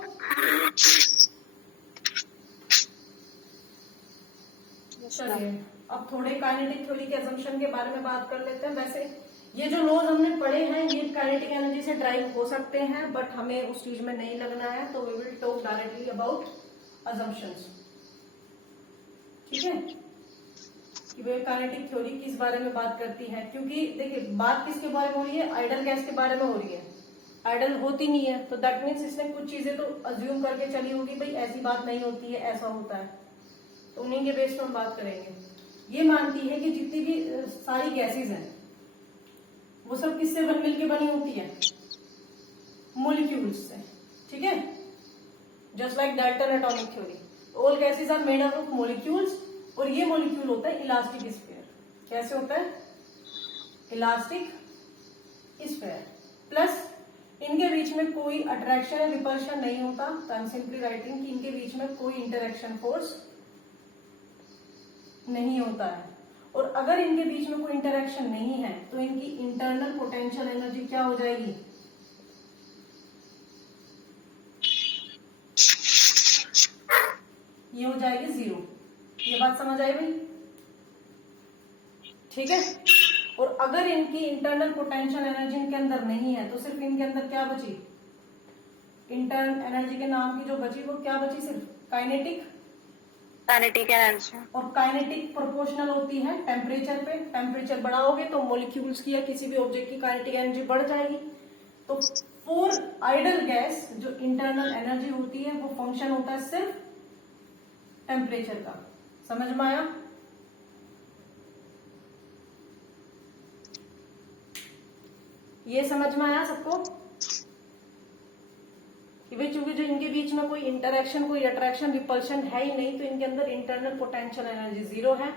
चलिए अब थोड़े काइनेटिक थ्योरी के असम्पशन के बारे में बात कर लेते हैं। वैसे ये जो लॉज हमने पढ़े हैं ये काइनेटिक एनर्जी से ड्राइव हो सकते हैं, बट हमें उस चीज में नहीं लगना है, तो we will talk directly about assumptions, ठीक है। कि वे काइनेटिक थ्योरी किस बारे में बात करती है, क्योंकि देखिए बात किसके बारे में हो रही है, आइडल गैस के बारे में हो रही है। आइडल होती नहीं है, तो दैट मीन्स इसने कुछ चीजें तो अज्यूम करके चली होगी, भाई ऐसी बात नहीं होती है, ऐसा होता है, तो उन्हीं के बेस पर हम बात करेंगे। ये मानती है कि जितनी भी सारी गैसेज हैं वो सब किससे मिलकर बनी होती है, मोलिक्यूल्स से, ठीक है। Just like Dalton atomic theory, all gases are made up of molecules, और ये मोलिक्यूल होता है इलास्टिक स्फीयर। कैसे होता है? Elastic sphere. प्लस इनके बीच में कोई अट्रैक्शन या रिपल्शन नहीं होता, तो आई एम सिंपली राइटिंग कि इनके बीच में कोई इंटरेक्शन फोर्स नहीं होता है। और अगर इनके बीच में कोई इंटरेक्शन नहीं है तो इनकी इंटरनल पोटेंशियल एनर्जी क्या हो जाएगी? ये हो जाएगी 0। ये बात समझ आई भाई? ठीक है। और अगर इनकी इंटरनल पोटेंशियल एनर्जी इनके अंदर नहीं है तो सिर्फ इनके अंदर क्या बची? इंटर्न एनर्जी के नाम की जो बची वो क्या बची, सिर्फ काइनेटिक। Kinetic energy. और काइनेटिक प्रोपोर्शनल होती है टेम्परेचर पे। टेम्परेचर बढ़ाओगे तो मॉलिक्यूल्स की या किसी भी ऑब्जेक्ट की काइनेटिक एनर्जी बढ़ जाएगी। तो फॉर आइडल गैस जो इंटरनल एनर्जी होती है वो फंक्शन होता है सिर्फ टेम्परेचर का। समझ में आया? ये समझ में आया सबको कि भाई चूंकि जो इनके बीच में कोई इंटरेक्शन, कोई अट्रैक्शन, रिपल्शन है ही नहीं, तो इनके अंदर इंटरनल पोटेंशियल एनर्जी जीरो है।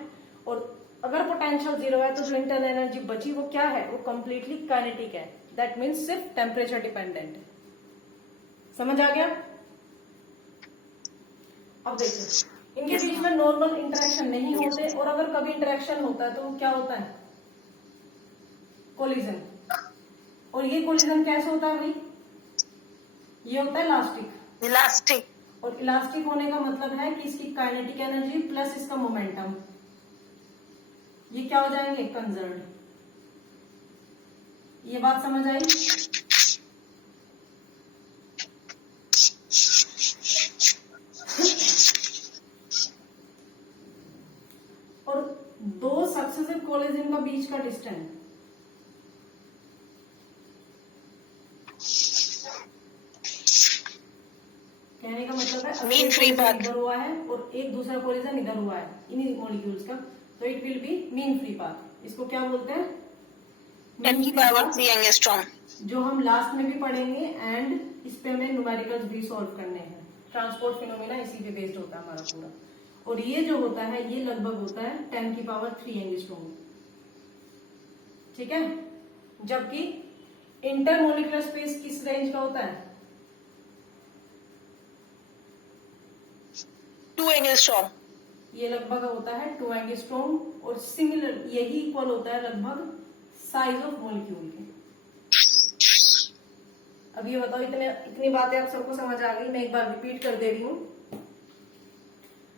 और अगर पोटेंशियल जीरो है तो जो इंटरनल एनर्जी बची वो क्या है, वो कंप्लीटली काइनेटिक है। दैट मीन्स सिर्फ टेम्परेचर डिपेंडेंट है। समझ आ गया? अब देखो इनके बीच में नॉर्मल इंटरेक्शन नहीं होते, और अगर कभी इंटरेक्शन होता है तो वो क्या होता है, कोलिजन। और ये कोलिजन कैसे होता है भाई, ये होता है इलास्टिक। इलास्टिक। और इलास्टिक होने का मतलब है कि इसकी काइनेटिक एनर्जी प्लस इसका मोमेंटम, ये क्या हो जाएंगे, कंजर्व्ड। ये बात समझ आई? और दो सक्सेसिव कोलिजन का बीच का डिस्टेंस कहने का मतलब है मीन फ्री पाथ इधर हुआ है और एक दूसरा कोलिजन इधर हुआ है इन्हीं मॉलिक्यूल्स का, तो it will B mean free path. इसको क्या बोलते हैं, 10 की पावर 3 एंगस्ट्रॉम, जो हम लास्ट में भी पढ़ेंगे। एंड इस पे हमें न्यूमेरिकल्स भी सॉल्व करने हैं। ट्रांसपोर्ट फिनोमेना इसी पे बेस्ड होता है हमारा पूरा। और ये जो होता है ये लगभग होता है 10 की पावर 3 एंगस्ट्रॉम। ठीक है, जबकि इंटरमोलिकुलर स्पेस किस रेंज का होता है, 2 एंगस्ट्रॉम। ये लगभग होता है 2 एंगस्ट्रॉम। और सिमिलर यही इक्वल होता है लगभग साइज ऑफ मॉलिक्यूल के। अब ये बताओ, इतनी बातें आप सबको समझ आ गई? मैं एक बार रिपीट कर दे रही हूँ।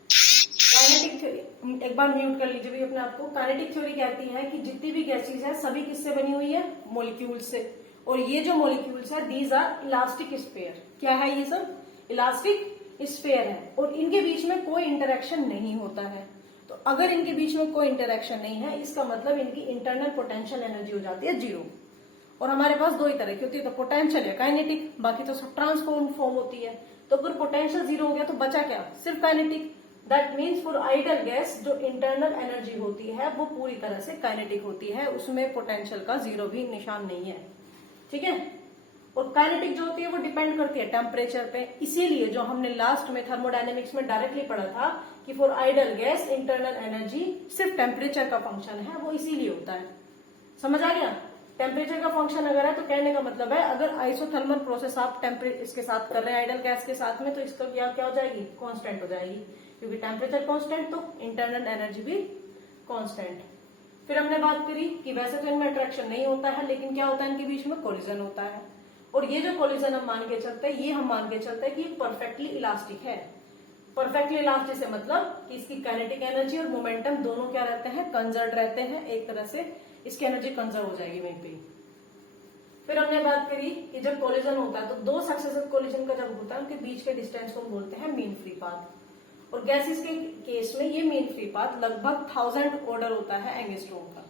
काइनेटिक थ्योरी, एक बार म्यूट कर लीजिए भी अपने आप को। काइनेटिक थ्योरी कहती है कि जितनी भी गैसेस है सभी किससे बनी हुई है, मॉलिक्यूल्स से। और ये जो मॉलिक्यूल्स है दीज आर इलास्टिक स्फीयर। क्या है ये सब, इलास्टिक स्फीयर है। और इनके बीच में कोई इंटरेक्शन नहीं होता है। तो अगर इनके बीच में कोई इंटरेक्शन नहीं है, इसका मतलब इनकी इंटरनल पोटेंशियल एनर्जी हो जाती है जीरो। और हमारे पास दो ही तरह की होती है, तो पोटेंशियल या काइनेटिक, बाकी तो सब ट्रांसफॉर्म फॉर्म होती है। तो अगर पोटेंशियल जीरो हो गया तो बचा क्या, सिर्फ kinetic. That means for idol gas जो इंटरनल एनर्जी होती है वो पूरी तरह से काइनेटिक होती है, उसमें पोटेंशियल का जीरो भी निशान नहीं है। ठीक है। और काइनेटिक जो होती है वो डिपेंड करती है टेम्परेचर पे। इसीलिए जो हमने लास्ट में थर्मोडायनेमिक्स में डायरेक्टली पढ़ा था कि for idol gas internal energy सिर्फ टेम्परेचर का फंक्शन है, वो इसीलिए होता है। समझ आ गया? टेम्परेचर का फंक्शन अगर है तो कहने का मतलब है अगर आइसोथर्मल प्रोसेस आप इसके साथ कर रहे हैं आइडल गैस के साथ में, तो इसका क्या हो जाएगी, कांस्टेंट हो जाएगी। क्योंकि टेम्परेचर कांस्टेंट तो इंटरनल एनर्जी भी कांस्टेंट। फिर हमने बात करी कि वैसे तो इनमें अट्रैक्शन नहीं होता है, लेकिन क्या होता है इनके बीच में, कोलिजन होता है। और ये जो कोलिजन हम मान के चलते हैं, ये हम मान के चलते हैं कि परफेक्टली इलास्टिक है। परफेक्टली इलास्टिक से मतलब कि इसकी काइनेटिक एनर्जी और मोमेंटम दोनों क्या रहते हैं, कंजर्व रहते हैं। एक तरह से इसकी एनर्जी कंजर्व हो जाएगी वहीं पे। फिर हमने बात करी कि जब कोलिजन होता है तो दो सक्सेसिव कोलिजन का जब होता है उनके बीच के डिस्टेंस को हम बोलते हैं मीन फ्री पाथ। और गैसेस के केस में ये मीन फ्री पाथ लगभग 1000 ऑर्डर होता है एंगस्ट्रॉम का।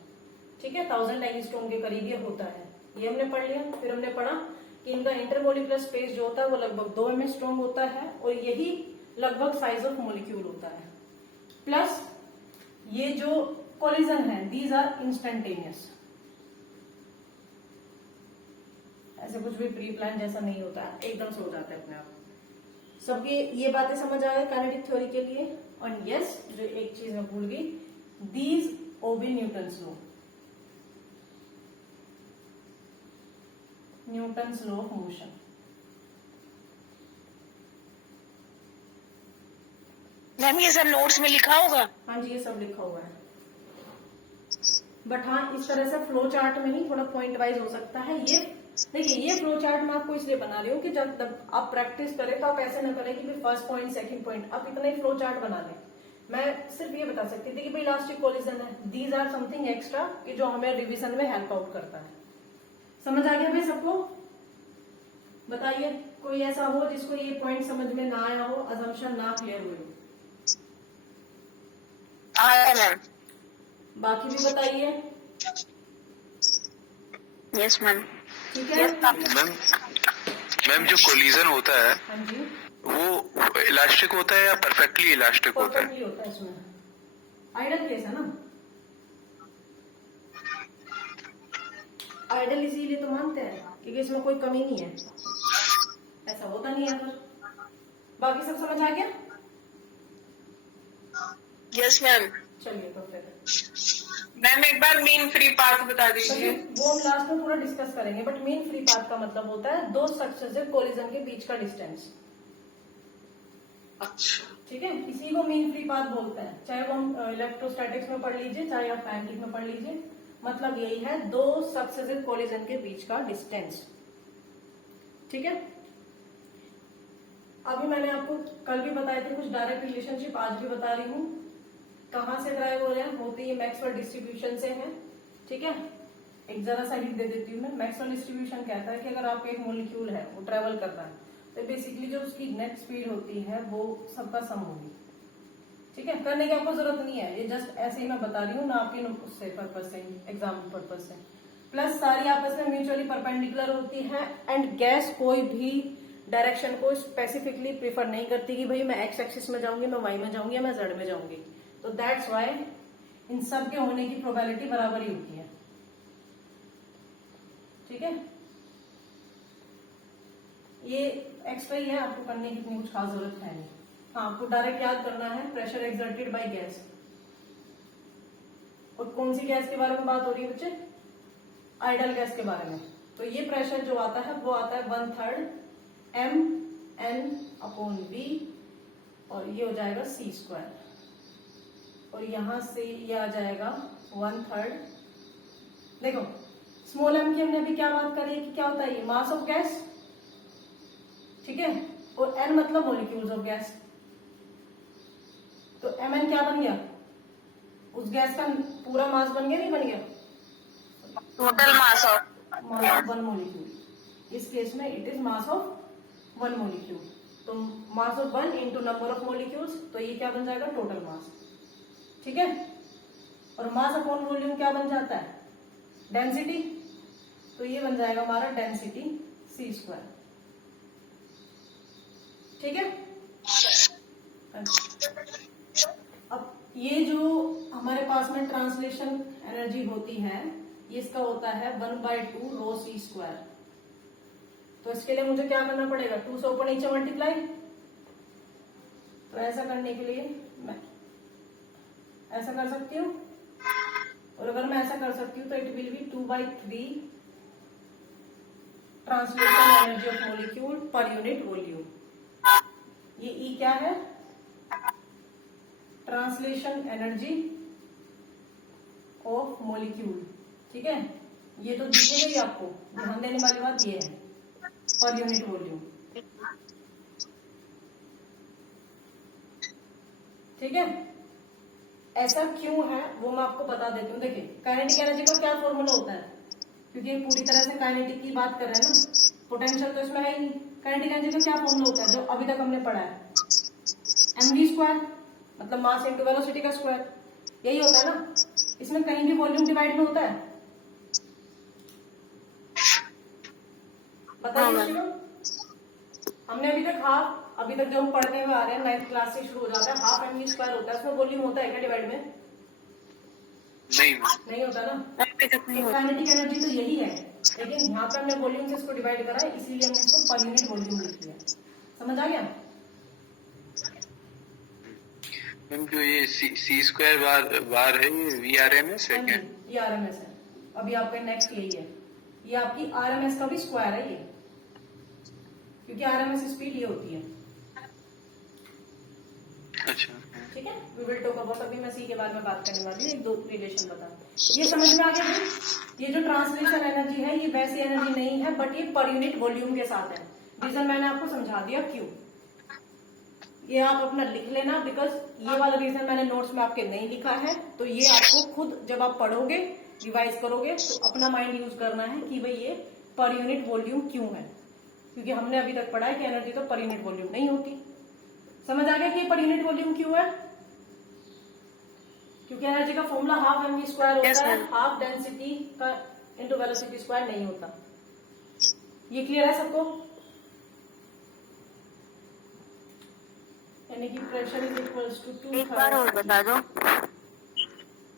ठीक है, 1000 एंगस्ट्रॉम के करीब ये होता है। ये हमने पढ़ लिया। फिर हमने पढ़ा कि इनका इंटरमोलिकुलर स्पेस जो होता है वो लगभग 2 एंगस्ट्रॉम होता है, और यही लगभग साइज ऑफ मॉलिक्यूल होता है। प्लस ये जो कोलिजन है दीज आर इंस्टेंटेनियस, ऐसे कुछ भी प्री प्लान जैसा नहीं होता है, एकदम से हो जाता है अपने आप। सबकी ये बातें समझ आ गई काइनेटिक थ्योरी के लिए। और यस, जो एक चीज मैं भूल गई, these obey Newton's law, Newton's law of motion. Ma'am ये सब नोट्स में लिखा होगा? हाँ जी, ये सब लिखा हुआ है। बट हाँ, इस तरह से फ्लो चार्ट में ही थोड़ा पॉइंट वाइज हो सकता है। ये देखिए, ये फ्लो चार्ट मैं आपको इसलिए बना रही हूँ कि जब आप प्रैक्टिस करें तो आप ऐसे ना करें कि फर्स्ट पॉइंट सेकंड पॉइंट आप इतना ही फ्लो चार्ट बना लें। मैं सिर्फ ये बता सकती थी कि भाई इलास्टिक कोलिजन है, दीज आर समथिंग एक्स्ट्रा कि जो हमें रिवीजन में हेल्प आउट करता है। समझ आ गया भाई सबको? बताइए कोई ऐसा हो जिसको ये पॉइंट समझ में ना आया हो, अजम्पशन ना क्लियर हुए हो? आया मैम। बाकी भी बताइए। Yes ma'am. ठीक है। मैम जो कोलिजन होता है हाँ जी, वो इलास्टिक होता है या परफेक्टली इलास्टिक होता है? परफेक्टली होता है इसमें। आइडल केस है ना, आइडल इसीलिए तो मानते हैं क्योंकि इसमें कोई कमी नहीं है, ऐसा होता नहीं है। फिर बाकी सब समझ आ गया? Yes ma'am. चलिए तो फिर मैम एक बार मीन फ्री पाथ बता चलिए, दीजिए। वो हम लास्ट में पूरा डिस्कस करेंगे, बट मेन फ्री पाथ का मतलब होता है दो सक्सेसिव कोलिजन के बीच का डिस्टेंस। अच्छा। ठीक है, इसी को मीन फ्री पाथ बोलते हैं, चाहे वो हम इलेक्ट्रोस्टैटिक्स में पढ़ लीजिए, चाहे आप मैग्नेटिक में पढ़ लीजिए। मतलब यही है, दो सक्सेसिव कोलिजन के बीच का डिस्टेंस। ठीक है, अभी मैंने आपको कल भी बताए थे कुछ डायरेक्ट रिलेशनशिप, आज भी बता रही हूँ। कहाँ से ड्राइव हो रहे हैं? होती है मैक्सवेल डिस्ट्रीब्यूशन से है। ठीक है, एक जरा सा हिंट दे देती हूँ मैं। मैक्सवेल डिस्ट्रीब्यूशन कहता है कि अगर आपका एक मोलिक्यूल है, वो ट्रेवल कर रहा है, तो बेसिकली जो उसकी नेट स्पीड होती है वो सबका सम होगी। ठीक है, करने की आपको जरूरत नहीं है, ये जस्ट ऐसे ही मैं बता रही हूँ ना, आपके उससे पर्पज से, एग्जाम पर्पज से। प्लस सारी आपस में म्यूचुअली परपेंडिकुलर होती है, एंड गैस कोई भी डायरेक्शन को स्पेसिफिकली प्रीफर नहीं करती कि भाई मैं एक्स एक्सिस में जाऊंगी, मैं वाई में जाऊंगी या मैं जेड में जाऊंगी। तो दैट्स वाई इन सब के होने की प्रोबेबिलिटी बराबर ही होती है। ठीक है, ये एक्स्ट्रा ही है, आपको करने की इतनी कुछ खास जरूरत है नहीं। हाँ, आपको डायरेक्ट याद करना है प्रेशर एक्सर्टेड बाय गैस। और कौन सी गैस के बारे में बात हो रही है बच्चे? आइडल गैस के बारे में। तो ये प्रेशर जो आता है वो आता है 1/3 mn/v, और ये हो जाएगा c²। और यहां से ये आ जाएगा 1/3। देखो स्मॉल m की हमने अभी क्या बात करी कि क्या होता है, ये मास ऑफ गैस। ठीक है, और n मतलब मॉलिक्यूल्स ऑफ गैस। तो mn क्या बन गया? उस गैस का पूरा मास बन गया, नहीं बन गया? Total mass of one molecule. इस केस में it is mass of one molecule. तो mass of one into number of molecules, तो ये क्या बन जाएगा? Total mass. ठीक है, और मास अपॉन वॉल्यूम क्या बन जाता है? डेंसिटी। तो ये बन जाएगा हमारा डेंसिटी c²। ठीक है, अब ये जो हमारे पास में ट्रांसलेशन एनर्जी होती है, ये इसका होता है 1/2 ρc²। तो इसके लिए मुझे क्या करना पड़ेगा? 2 से ऊपर नीचे मल्टीप्लाई। तो ऐसा करने के लिए मैं ऐसा कर सकती हूँ, और अगर मैं ऐसा कर सकती हूँ तो it will B 2/3 translation energy of molecule per unit volume. ये E क्या है? Translation energy of molecule. ठीक है, ये तो दिखेगा ही आपको, ध्यान देने वाली बात ये है, पर यूनिट वॉल्यूम। ठीक है, ऐसा क्यों है वो मैं आपको बता देती हूँ। देखिए काइनेटिक एनर्जी का क्या फॉर्मूला होता है, क्योंकि ये पूरी तरह से काइनेटिक की बात कर रहे हैं ना, पोटेंशियल तो इसमें है ही नहीं। काइनेटिक एनर्जी का क्या फॉर्मूला होता है जो अभी तक हमने पढ़ा है? mv², मतलब मास इंटू वेलोसिटी का स्क्वायर। यही होता है ना, इसमें कहीं भी वॉल्यूम डिवाइड में होता है? बताइए। हमने अभी तक अभी तक जो हम पढ़ते हुए आ रहे हैं 9th क्लास से शुरू हो जाता है, हाफ mv² होता है, उसमें वॉल्यूम होता है क्या डिवाइड में? नहीं होता ना। काइनेटिक एनर्जी तो यही है, लेकिन यहाँ पे हमने वॉल्यूम से इसको डिवाइड करा है, इसीलिए हमने इसको पर यूनिट वॉल्यूम लिख दिया। समझ आ गया? मैम जो ये c² बार है, ये VRMS है क्या? ये RMS है। अभी आपका नेक्स्ट यही है, ये आपकी RMS का भी स्क्वायर है ये, क्योंकि RMS स्पीड ये होती है। अच्छा, ठीक है, वी विल टॉक अबाउट, अभी मैं सी के बारे में बात करने वाली हूँ, एक दो रिलेशन बता। ये समझ में आ गया भाई? ये जो ट्रांसलेशन एनर्जी है ये वैसी एनर्जी नहीं है, बट ये पर यूनिट वॉल्यूम के साथ है। रीजन मैंने आपको समझा दिया क्यों, ये आप अपना लिख लेना, बिकॉज ये वाला रीजन मैंने नोट्स में आपके नहीं लिखा है, तो ये आपको खुद जब आप पढ़ोगे, रिवाइज करोगे, तो अपना माइंड यूज करना है कि भाई ये पर यूनिट वॉल्यूम क्यों है। क्योंकि हमने अभी तक पढ़ा है कि एनर्जी तो पर यूनिट वॉल्यूम नहीं होती। समझ आ गया कि पर यूनिट वॉल्यूम क्यों है? क्योंकि एनर्जी का फॉर्मूला हाफ mv स्क्वायर होता Yes, है, ma'am. हाफ डेंसिटी का इंटू वेलोसिटी स्क्वायर नहीं होता। ये क्लियर है सबको? यानी कि प्रेशर इज इक्वल्स टू 2 एक बार और बता दो।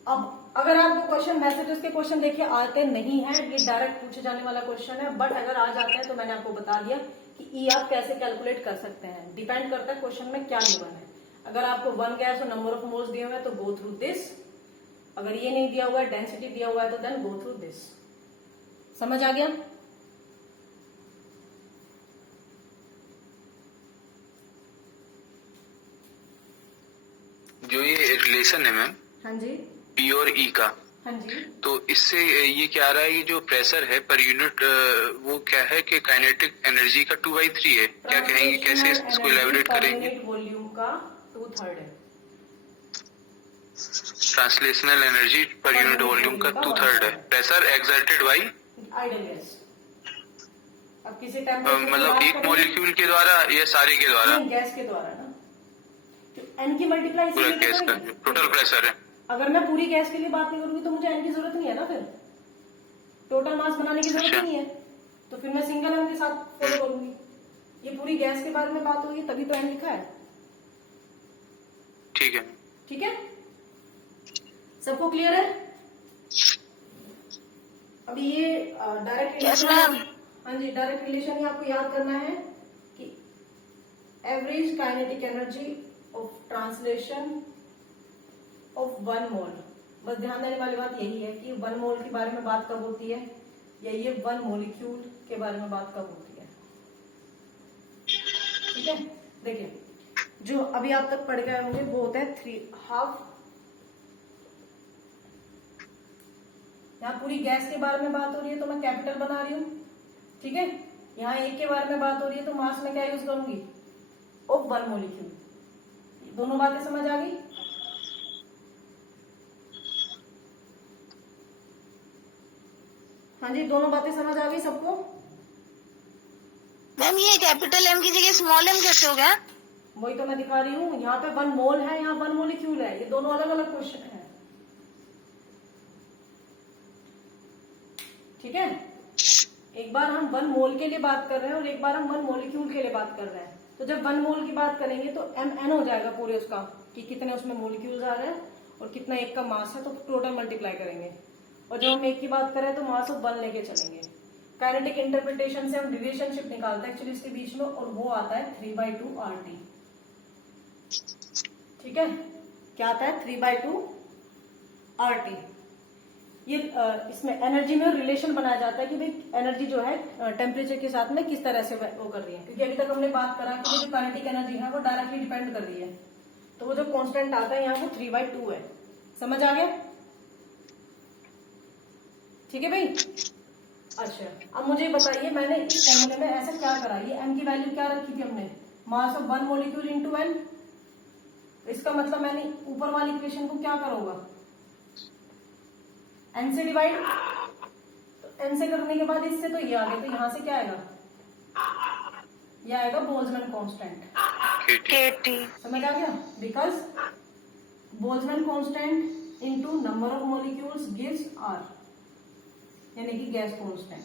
अब अगर आपको क्वेश्चन वैसे तो इसके क्वेश्चन देखिए आते नहीं है, ये डायरेक्ट पूछे जाने वाला क्वेश्चन है, बट अगर आ जाता है तो मैंने आपको बता दिया कि ई आप कैसे कैलकुलेट कर सकते हैं। डिपेंड करता है क्वेश्चन में क्या गिवन है। अगर आपको 1 गैस और नंबर ऑफ मोल्स दिए हुए हैं तो गो थ्रू दिस। अगर ये नहीं दिया हुआ है, डेंसिटी दिया हुआ है, तो देन गो थ्रू दिस। समझ आ गया? जो ये रिलेशन है मैम हाँ जी, पी और ई का, हाँ जी। तो इससे ये क्या आ रहा है, ये जो प्रेशर है पर यूनिट वो क्या है कि काइनेटिक एनर्जी का 2/3 है, क्या कहेंगे, कैसे इसको इलेबोरेट करेंगे? वॉल्यूम का 2/3 है। Translational energy per unit volume का 2/3 है, pressure exerted by ideal gas. अब किसी टेम्परेचर मतलब एक मॉलिक्यूल के द्वारा या सारे के द्वारा? गैस के द्वारा ना, तो एन की मल्टीप्लाई पूरा गैस का टोटल प्रेशर है। अगर मैं पूरी गैस के लिए बात नहीं करूंगी तो मुझे एन की जरूरत नहीं है ना, फिर टोटल मास बनाने की जरूरत ही अच्छा। नहीं है, तो फिर मैं सिंगल एन के साथ फॉलो करूंगी। ये पूरी गैस के बारे में बात होगी तभी तो एन लिखा है। ठीक है। ठीक है, सबको क्लियर है? अभी ये डायरेक्ट Yes, ma'am. हाँ जी, डायरेक्ट रिलेशन ही आपको याद करना है कि average kinetic energy of translation of 1 मोल। बस ध्यान देने वाली बात यही है कि 1 मोल के बारे में बात कब होती है, या ये 1 मोलिक्यूल के बारे में बात कब होती है। ठीक है, देखिए जो अभी आप तक पढ़ गए होंगे वो होता है 3/2। यहाँ पूरी गैस के बारे में बात हो रही है तो मैं कैपिटल बना रही हूँ। ठीक है, यहाँ एक के बारे में बात हो रही है तो मास में क्या यूज करूंगी, ऑफ 1 मोलिक्यूल। दोनों बातें समझ आ गई? हाँ जी, दोनों बातें समझ आ गई सबको? मैम ये कैपिटल एम की जगह स्मॉल एम कैसे हो गया? वही तो मैं दिखा रही हूँ, यहाँ पे 1 मोल है, यहाँ 1 मोलिक्यूल है, ये दोनों अलग अलग क्वेश्चन है। ठीक है, एक बार हम 1 मोल के लिए बात कर रहे हैं और एक बार हम 1 मोलिक्यूल के लिए बात कर रहे हैं। तो जब 1 मोल की बात करेंगे तो mn हो जाएगा पूरे उसका, कि कितने उसमें मोलिक्यूल्स आ रहे हैं और कितना एक का मास है, तो टोटल मल्टीप्लाई करेंगे। और जब हम एक की बात करें तो मास ऑफ 1 लेके चलेंगे। काइनेटिक इंटरप्रिटेशन से हम रिलेशनशिप निकालते हैं एक्चुअली इसके बीच में, और वो आता है 3/2 RT। ठीक है, क्या आता है 3/2 RT। ये इसमें एनर्जी में रिलेशन बनाया जाता है कि भाई एनर्जी जो है टेम्परेचर के साथ में किस तरह से वो कर रही है, क्योंकि अभी तक हमने बात करा कि जो काइनेटिक एनर्जी है वो डायरेक्टली डिपेंड कर रही है, तो वो जो कांस्टेंट आता है यहाँ वो 3/2 है। समझ आ गया? ठीक है भाई। अच्छा, अब मुझे बताइए मैंने इस फॉर्मूले में ऐसा क्या करा, ये m की वैल्यू क्या रखी थी हमने, mass of 1 molecule into n। इसका मतलब मैंने ऊपर वाली इक्वेशन को क्या करूंगा, n से डिवाइड। तो n से करने के बाद इससे तो ये आ गया, तो यहां से क्या आएगा, ये आएगा बोल्ट्जमैन कांस्टेंट। KT। समझ आ गया? Because Boltzmann constant into number of molecules gives R, यानी कि गैस कांस्टेंट।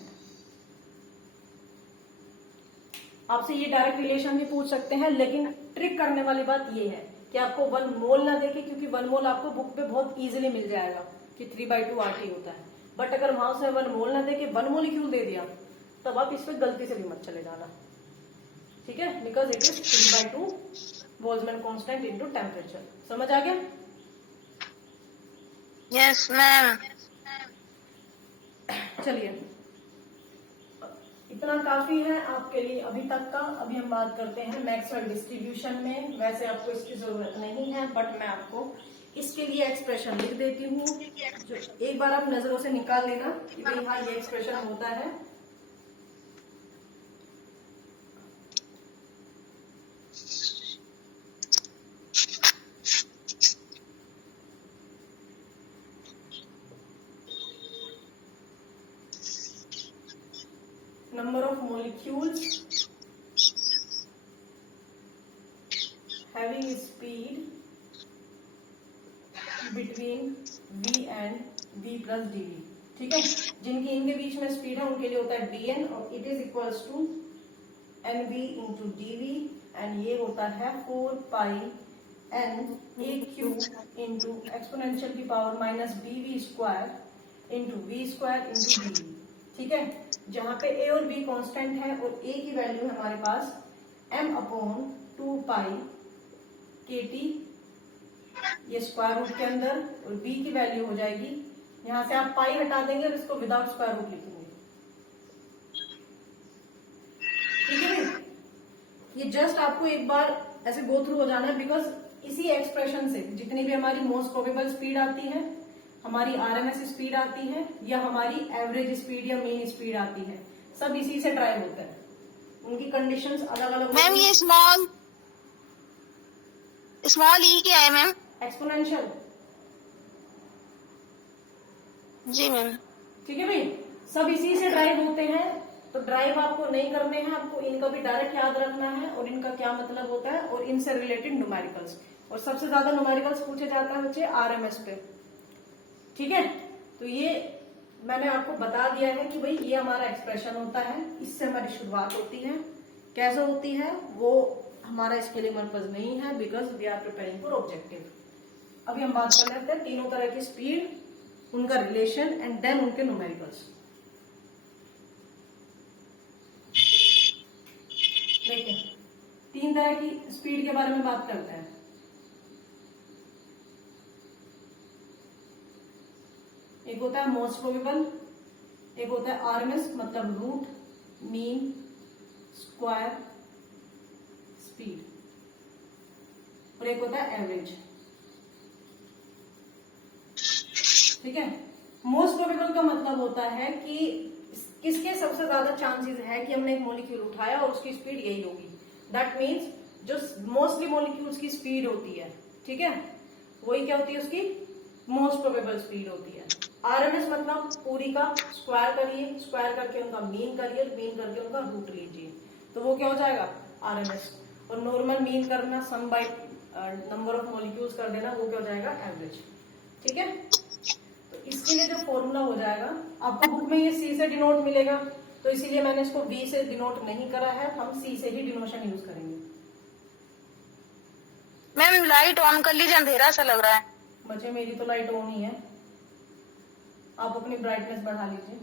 आपसे ये डायरेक्ट रिलेशन भी पूछ सकते हैं, लेकिन ट्रिक करने वाली बात ये है कि आपको 1 मोल ना देखे, क्योंकि 1 मोल आपको बुक पे बहुत इजीली मिल जाएगा कि 3/2 RT होता है। बट अगर वहां से 1 मोल ना देके 1 मोलिक्यूल दे दिया तब आप इस पे गलती से भी मत चले जाना। ठीक है, because it is 3/2 Boltzmann constant into temperature. समझ आ गया? Yes ma'am. चलिए, इतना काफी है आपके लिए अभी तक का। अभी हम बात करते हैं मैक्सवेल डिस्ट्रीब्यूशन में। वैसे आपको इसकी जरूरत नहीं है, बट मैं आपको इसके लिए एक्सप्रेशन लिख देती हूँ, जो एक बार आप नजरों से निकाल लेना कि भाई हाँ ये एक्सप्रेशन होता है। number of molecules speed between v and v plus dv। ठीक है, जिनकी इनके बीच में स्पीड है उनके लिए होता है dn और it is equals to nv into dv and ये होता है 4 pi n aq into exponential की power minus bv square into v square into dv। ठीक है, जहां पे a और b कांस्टेंट है और a की वैल्यू है हमारे पास m अपॉन 2 पाई kt ये स्क्वायर रूट के अंदर, और b की वैल्यू हो जाएगी, यहां से आप पाई हटा देंगे और इसको विदाउट स्क्वायर रूट लिखेंगे। ठीक है, ये जस्ट आपको एक बार ऐसे गो थ्रू हो जाना है, बिकॉज इसी एक्सप्रेशन से जितनी भी हमारी मोस्ट प्रोबेबल स्पीड आती है, हमारी आरएमएस स्पीड आती है, या हमारी एवरेज स्पीड या मीन स्पीड आती है, सब इसी से ड्राइव होता है। उनकी कंडीशंस अलग अलग। मैम ये स्मॉल ई क्या है मैम? एक्सपोनेंशियल। जी मैम। ठीक है भाई, सब इसी से ड्राइव होते हैं, तो ड्राइव आपको नहीं करने हैं, आपको इनका भी डायरेक्ट याद रखना है और इनका क्या मतलब होता है और इनसे रिलेटेड न्यूमेरिकल्स। और सबसे ज्यादा न्यूमेरिकल्स पूछे जाता है बच्चे आरएमएस पे। ठीक है, तो ये मैंने आपको बता दिया है कि भाई ये हमारा एक्सप्रेशन होता है, इससे हमारी शुरुआत होती है। कैसे होती है वो हमारा इसके लिए पर्पज नहीं है, because we are preparing for objective. अभी हम बात कर लेते हैं तीनों तरह की स्पीड, उनका रिलेशन एंड देन उनके न्यूमेरिकल्स। देखिए, तीन तरह की स्पीड के बारे में बात करते हैं। एक होता है मोस्ट प्रोबेबल, एक होता है आरएमएस मतलब रूट मीन स्क्वायर स्पीड, और एक होता है एवरेज। ठीक है, मोस्ट प्रोबेबल का मतलब होता है कि किसके सबसे ज्यादा चांसेस है कि हमने एक मॉलिक्यूल उठाया और उसकी स्पीड यही होगी। दैट मीन्स जो मोस्टली मॉलिक्यूल्स की स्पीड होती है, ठीक है, वही क्या होती है, उसकी मोस्ट प्रोबेबल स्पीड होती है। आरएमएस मतलब पूरी का स्क्वायर करिए, स्क्वायर करके उनका मीन करिए, मीन करके उनका रूट लीजिए, तो वो क्या हो जाएगा आरएमएस। और नॉर्मल मीन करना, सम बाय नंबर ऑफ मॉलिक्यूल्स कर देना, वो क्या हो जाएगा एवरेज। ठीक है, तो इसके लिए जो फॉर्मूला हो जाएगा, आपको बुक में ये सी से डिनोट मिलेगा, तो इसीलिए मैंने इसको बी से डिनोट नहीं करा है, हम सी से ही डिनोशन यूज करेंगे। मैम लाइट ऑन कर लीजिए, अंधेरा सा लग रहा है। बच्चे मेरी तो लाइट ऑन ही है, आप अपनी ब्राइटनेस बढ़ा लीजिए।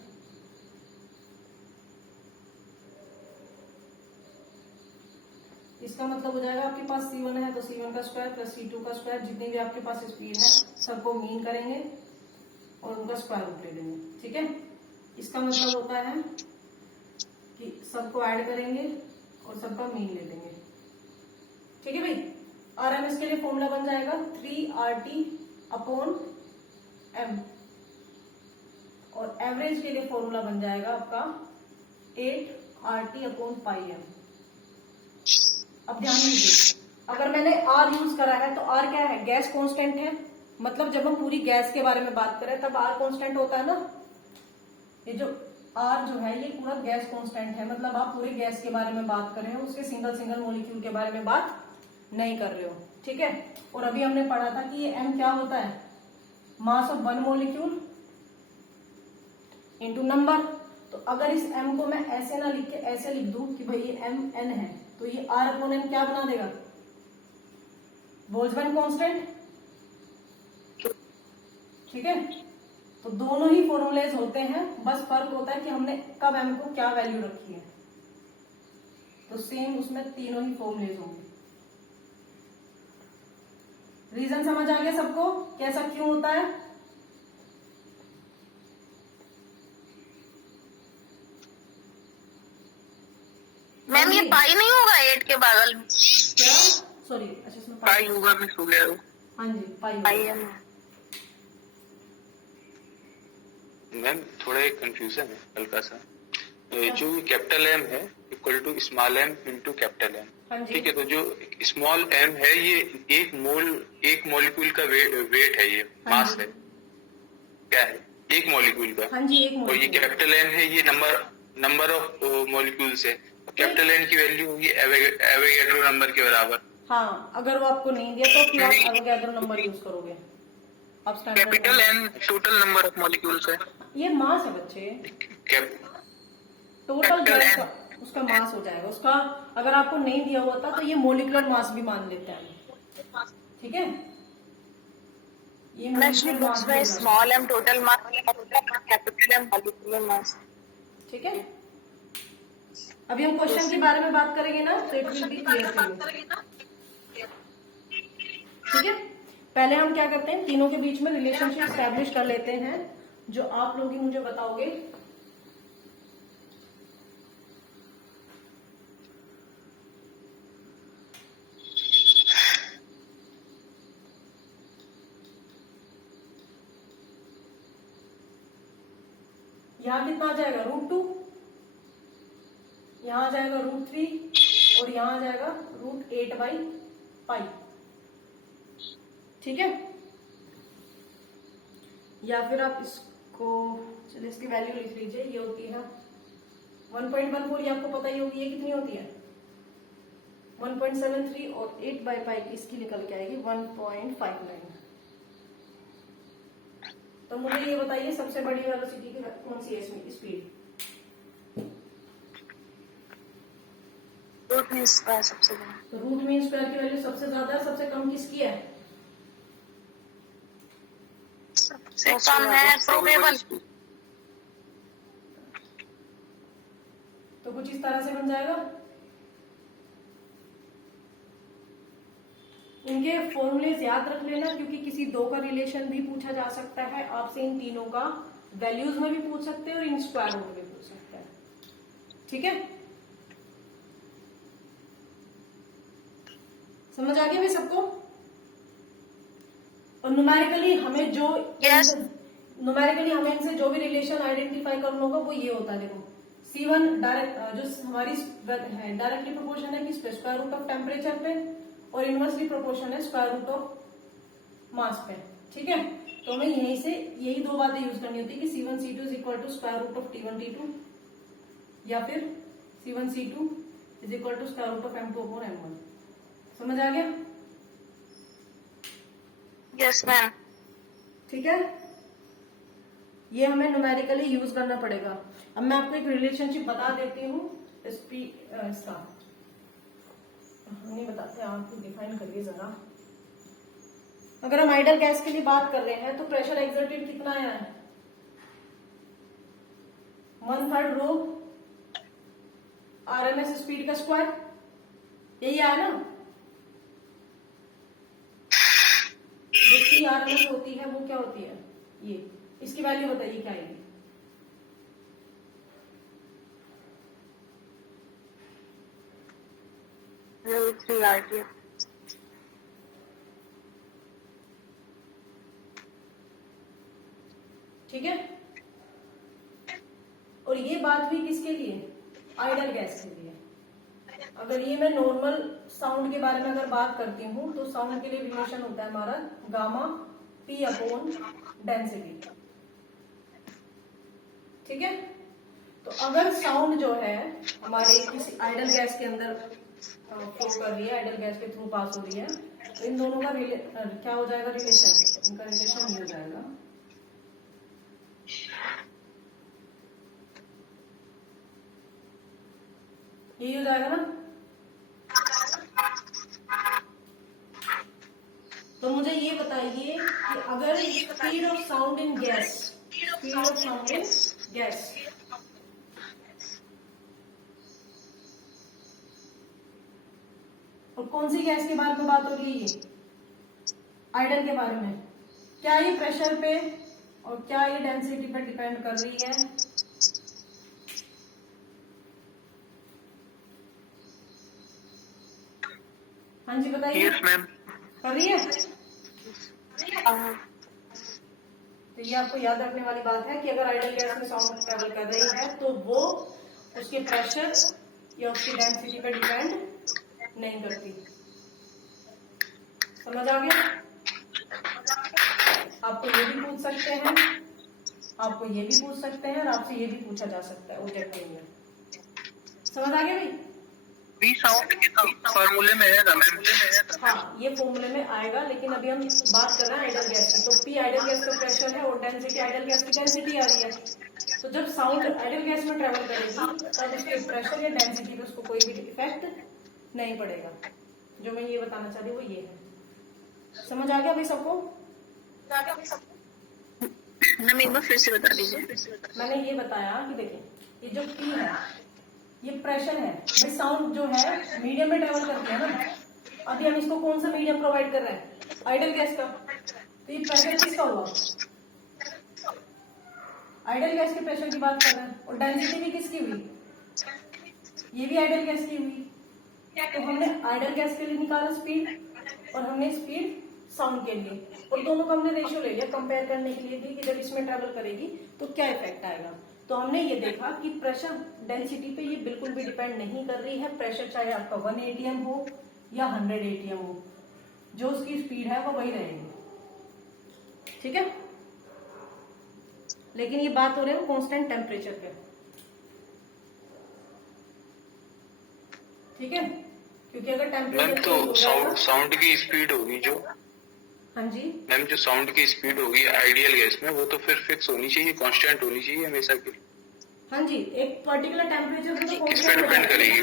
इसका मतलब हो जाएगा आपके पास C1 है तो C1 का स्क्वायर प्लस C2 का स्क्वायर, जितनी भी आपके पास स्पीड है सबको मीन करेंगे और उनका स्क्वायर रूट ले लेंगे। ठीक है, इसका मतलब होता है कि सबको ऐड करेंगे और सबका मीन ले लेंगे। ठीक है भाई, आरएमएस के लिए फॉर्मूला बन जाएगा 3RT अपॉन m, और एवरेज के लिए फॉर्मूला बन जाएगा आपका 8RT अपॉन पाई m। अब ध्यान दीजिए, अगर मैंने R यूज करा है तो R क्या है, गैस कांस्टेंट है, मतलब जब हम पूरी गैस के बारे में बात करें तब R कांस्टेंट होता है ना। ये जो R जो है ये पूरा गैस कांस्टेंट है, मतलब आप पूरे गैस के बारे में बात कर रहे हो, उसके सिंगल सिंगल मॉलिक्यूल के बारे में बात नहीं कर रहे हो। ठीक है, और अभी हमने पढ़ा था कि ये m क्या होता है, मास of one molecule into number. तो अगर इस m को मैं ऐसे ना लिख के ऐसे लिख दूं कि भाई ये mn है, तो ये R अपॉन n क्या बना देगा, बोल्ट्जमैन कांस्टेंट। ठीक है, तो दोनों ही फॉर्मूलेज होते हैं, बस फर्क होता है कि हमने कब m को क्या वैल्यू रखी है, तो सेम उसमें तीनों ही फॉर्मूलेज होंगे। रीजन समझ आ गया सबको, कैसा क्यों होता है। मैम ये पाई नहीं होगा 8 के बगल में? क्या, सॉरी, अच्छा इसमें पाई होगा, मिस हो गया वो। हाँ जी पाई है। मैम थोड़ा एक कंफ्यूजन है हल्का सा। जो कैपिटल एम है equal to small M into capital हाँ एम, जी। ठीक है, तो जो स्मॉल एम है ये एक मॉलिक्यूल का वेट है, ये हाँ मास जी। है, क्या है, एक मॉलिक्यूल का। हाँ जी, एक और ये मॉलिक्यूल। कैपिटल एम है, ये नंबर ऑफ मॉलिक्यूल्स है। कैपिटल एन की वैल्यू होगी एवोगैड्रो नंबर के बराबर। हाँ, अगर वो आपको नहीं दिया तो फिर आप अवोगाड्रो नंबर यूज करोगे। आप standard capital N total number of molecules है। ये मास है बच्चे, cap total Capital gas N। का उसका मास हो जाएगा। उसका अगर आपको नहीं दिया हुआ था तो ये मोलिकुलर मास भी मान लेते हैं, ठीक है। ये Actually, molecular books mass by भी होगा, small m total mass, capital M molecular mass. ठीक है। अभी हम क्वेश्चन के बारे में बात करेंगे ना, तो it will be clear to you, ठीक है। पहले हम क्या करते हैं, तीनों के बीच में रिलेशनशिप स्टैब्लिश कर लेते हैं, जो आप लोग ही मुझे बताओगे। यहां कितना आ जाएगा, √2, यहां आ जाएगा √3 और यहां आ जाएगा √8/π, ठीक है। या फिर आप इसको, चलिए इसकी वैल्यू लिख लीजिए, ये होती है 1.14, ये आपको पता ही होगी, ये कितनी होती है 1.73 और 8/π की इसकी निकल के आएगी 1.59। तो मुझे ये बताइए सबसे बड़ी वेलोसिटी की कौन सी है इसमें, स्पीड। रूट मीन स्क्वायर सबसे बड़ा। तो रूट मीन स्क्वायर की वैल्यू सबसे ज्यादा है, सबसे कम किसकी है, सबसे कम है प्रोबेबल। तो कुछ इस तरह से बन जाएगा। इनके फॉर्मूलेज याद रख लेना, क्योंकि किसी दो का रिलेशन भी पूछा जा सकता है आपसे, इन तीनों का वैल्यूज में भी पूछ सकते हैं और इन स्क्वायर रूट में भी पूछ सकते हैं, ठीक है। समझ आ गया भाई सबको। और न्यूमेरिकली हमें जो Yes. न्यूमेरिकली हमें इनसे जो भी रिलेशन आइडेंटिफाई करना होगा वो ये होता है, देखो C1 डायरेक्ट जो हमारी डायरेक्टली प्रोपोर्शन है किस पे, स्क्वायर रूट ऑफ टेम्परेचर पे, और इनवर्सली प्रोपोर्शन है स्क्वायर रूट ऑफ मास पे, ठीक है। तो हमें यहीं से यही दो बातें यूज करनी होती है कि C1 C2 is equal to square root of T1 T2, या फिर C1 C2 is equal to square root of M2 upon M1। समझ आ गया, यस मैम। ठीक है। ये हमें न्यूमेरिकली यूज करना पड़ेगा। अब मैं आपको एक रिलेशनशिप बता देती हूँ इसका, नहीं बताते, आप डिफाइन करिए जरा। अगर हम आइडल गैस के लिए बात कर रहे हैं तो प्रेशर एक्सर्टेड कितना आया है, 1/3 रो RMS स्पीड का स्क्वायर, यही आया ना। जो RMS होती है वो क्या होती है, ये, इसकी वैल्यू बताइए क्या आएगी। ठीक है। और ये बात भी किसके लिए, आइडल गैस के लिए। अगर ये मैं नॉर्मल साउंड के बारे में अगर बात करती हूँ तो साउंड के लिए रिलेशन होता है हमारा गामा P अपॉन डेंसिटी, ठीक है। तो अगर साउंड जो है हमारे किसी आइडल गैस के अंदर फ्लो कर रही है, आइडल गैस के थ्रू पास हो रही है, तो इन दोनों का क्या हो जाएगा, रिलेशन, इनका रिलेशन ये हो जाएगा, यही हो जाएगा ना। तो मुझे ये बताइए कि अगर speed of sound in gas, speed of sound in gas, और कौन सी गैस के बारे में बात हो रही है, ये आइडल के बारे में, क्या ये प्रेशर पे और क्या ये डेंसिटी पे डिपेंड कर रही है। हाँ जी बताइए। Yes ma'am. कर रही है। तो ये आपको याद रखने वाली बात है कि अगर आइडल गैस में साउंड ट्रेवल कर रही है तो वो उसके प्रेशर या उसकी डेंसिटी पे डिपेंड नहीं करती। समझ आ गया। आपको ये भी पूछ सकते हैं, आपको ये भी पूछ सकते हैं और आपसे ये भी पूछा जा सकता है ऑब्जेक्टिव में। समझ आ गया भाई। बी साउंड के तो फॉर्मूले में है ना मैम। हाँ, ये फॉर्मूले में आएगा, लेकिन अभी हम बात कर रहे हैं आइडल गैस की। तो पी आइडल गैस का प्रेशर है और डेंसिटी आइडल गैस की डेंसिटी आ रही है। तो जब साउंड आइडल गैस में ट्रेवल करेगी तब उसके प्रेशर या डेंसिटी पे उसको कोई भी इफेक्ट नहीं पड़ेगा। जो मैं ये बताना चाह रही हूँ वो ये है। समझ आ गया भाई सबको? मैम एक बार फिर से बता दीजिए। मैंने ये बताया कि देखिए, ये जो पी है ये प्रेशर है भाई। साउंड जो है मीडियम में ट्रेवल करती है ना। अभी हम इसको कौन सा मीडियम प्रोवाइड कर रहे हैं? आइडल गैस का। तो ये प्रेशर किसका हुआ? आइडल गैस के प्रेशर की बात कर रहे हैं। और डेंसिटी भी किसकी हुई? ये भी आइडल गैस की हुई। तो हमने आइडल गैस के लिए निकाला स्पीड और हमने स्पीड साउंड के लिए, और दोनों का हमने रेशियो ले लिया कंपेयर करने के लिए कि जब इसमें ट्रेवल करेगी तो क्या इफेक्ट आएगा। तो हमने ये देखा कि प्रेशर डेंसिटी पे ये बिल्कुल भी डिपेंड नहीं कर रही है। प्रेशर चाहे आपका 1 ATM हो या 100 ATM हो, जो उसकी स्पीड है वो वही रहेगी। ठीक है, लेकिन ये बात हो रही है कांस्टेंट टेम्परेचर पे। ठीक है, क्योंकि अगर मैम टेम्परेचर तो साउंड की स्पीड होगी जो, हाँ जी मैम जो साउंड की स्पीड होगी आइडियल गैस में वो तो फिर फिक्स होनी चाहिए, कांस्टेंट होनी चाहिए हमेशा के लिए। हाँ जी, एक पर्टिकुलर टेम्परेचर पे तो किस पे कांस्टेंट डिपेंड करेगी?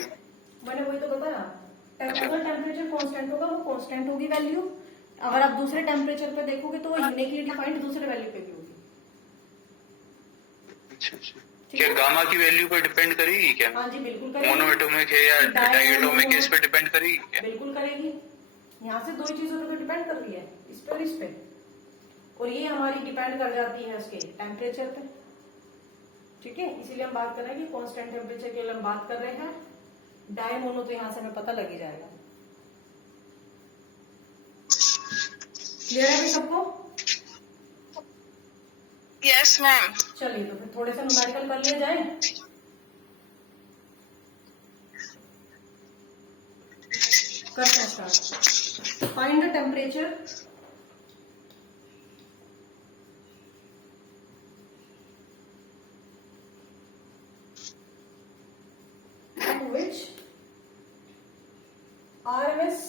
मैंने वही तो बताया। अगर टेम्परेचर कांस्टेंट होगा वो कांस्टेंट होगी वैल्यू। अगर आप दूसरे टेम्परेचर पे देखोगे तो वो यूनिकली डिफाइंड दूसरे वैल्यू पे भी होगी। अच्छा अच्छा, ठीक क्या है? गामा की वैल्यू पर डिपेंड करेगी क्या? हाँ जी बिल्कुल करेगी। मोनोएटॉमिक है या डाइएटॉमिक है, इस पे डिपेंड करेगी क्या? बिल्कुल करेगी। यहाँ से दो ही चीजों पे डिपेंड कर रही है, इस पे और इस पे। और ये हमारी डिपेंड कर जाती है उसके टेम्परेचर पे। ठीक है, इसीलिए हम बात कर रहे हैं कि कांस्टेंट टेम्परेचर के लिए हम बात कर रहे हैं। डाई मोनो तो यहाँ से हमें पता लग ही जाएगा। क्लियर है भाई सबको? Yes ma'am. चलिए तो फिर थोड़े से न्यूमेरिकल कर लिए जाए। करते हैं start. Find the temperature at which RMS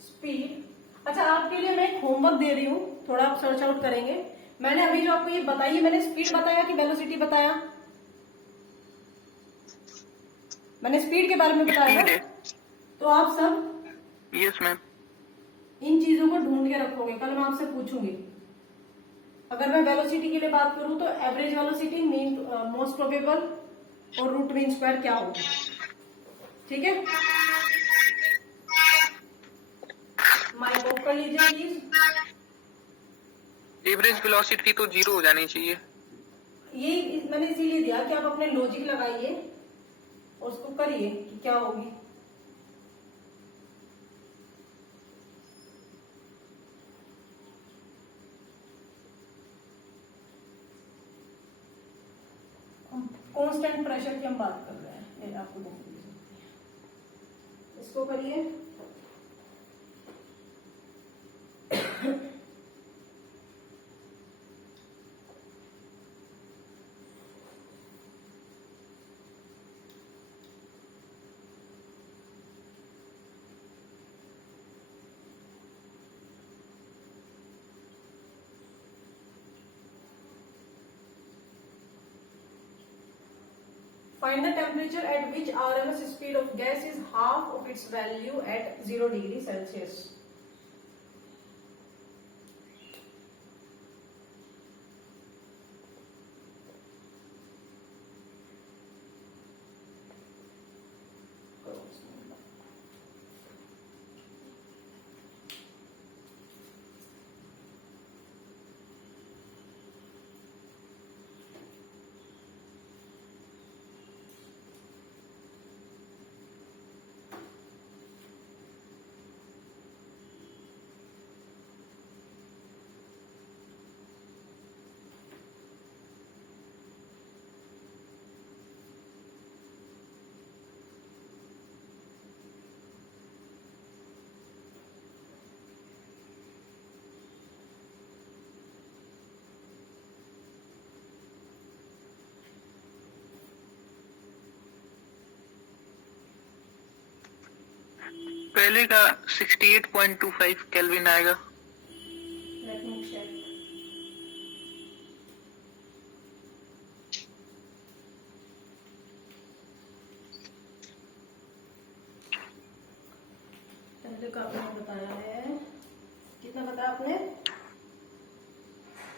speed. अच्छा, आपके लिए मैं एक होमवर्क दे रही हूँ, थोड़ा आप सर्च आउट करेंगे। मैंने अभी जो आपको ये बताई है, मैंने स्पीड बताया कि वेलोसिटी बताया? मैंने स्पीड के बारे में बताया ना? तो आप सब यस मैम। इन चीजों को ढूंढ के रखोगे। कल मैं आपसे पूछूंगी। अगर मैं वेलोसिटी के लिए बात करूं तो average velocity, mean most probable और रूट मीन स्क्वायर क्या होगी। ठीक है, माइक ऑफ कर लीजिए प्लीज। एवरेज वेलोसिटी तो 0 हो जानी चाहिए। ये मैंने इसीलिए दिया कि आप अपने लॉजिक लगाइए और उसको करिए कि क्या होगी। कांस्टेंट प्रेशर की हम बात कर रहे हैं। ये आपको देख लीजिए, इसको करिए। Find the temperature at which RMS speed of gas is half of its value at 0 degree Celsius. पहले का 68.25 केल्विन आएगा। Let me check. पहले का आपने बताया है, कितना बताया आपने?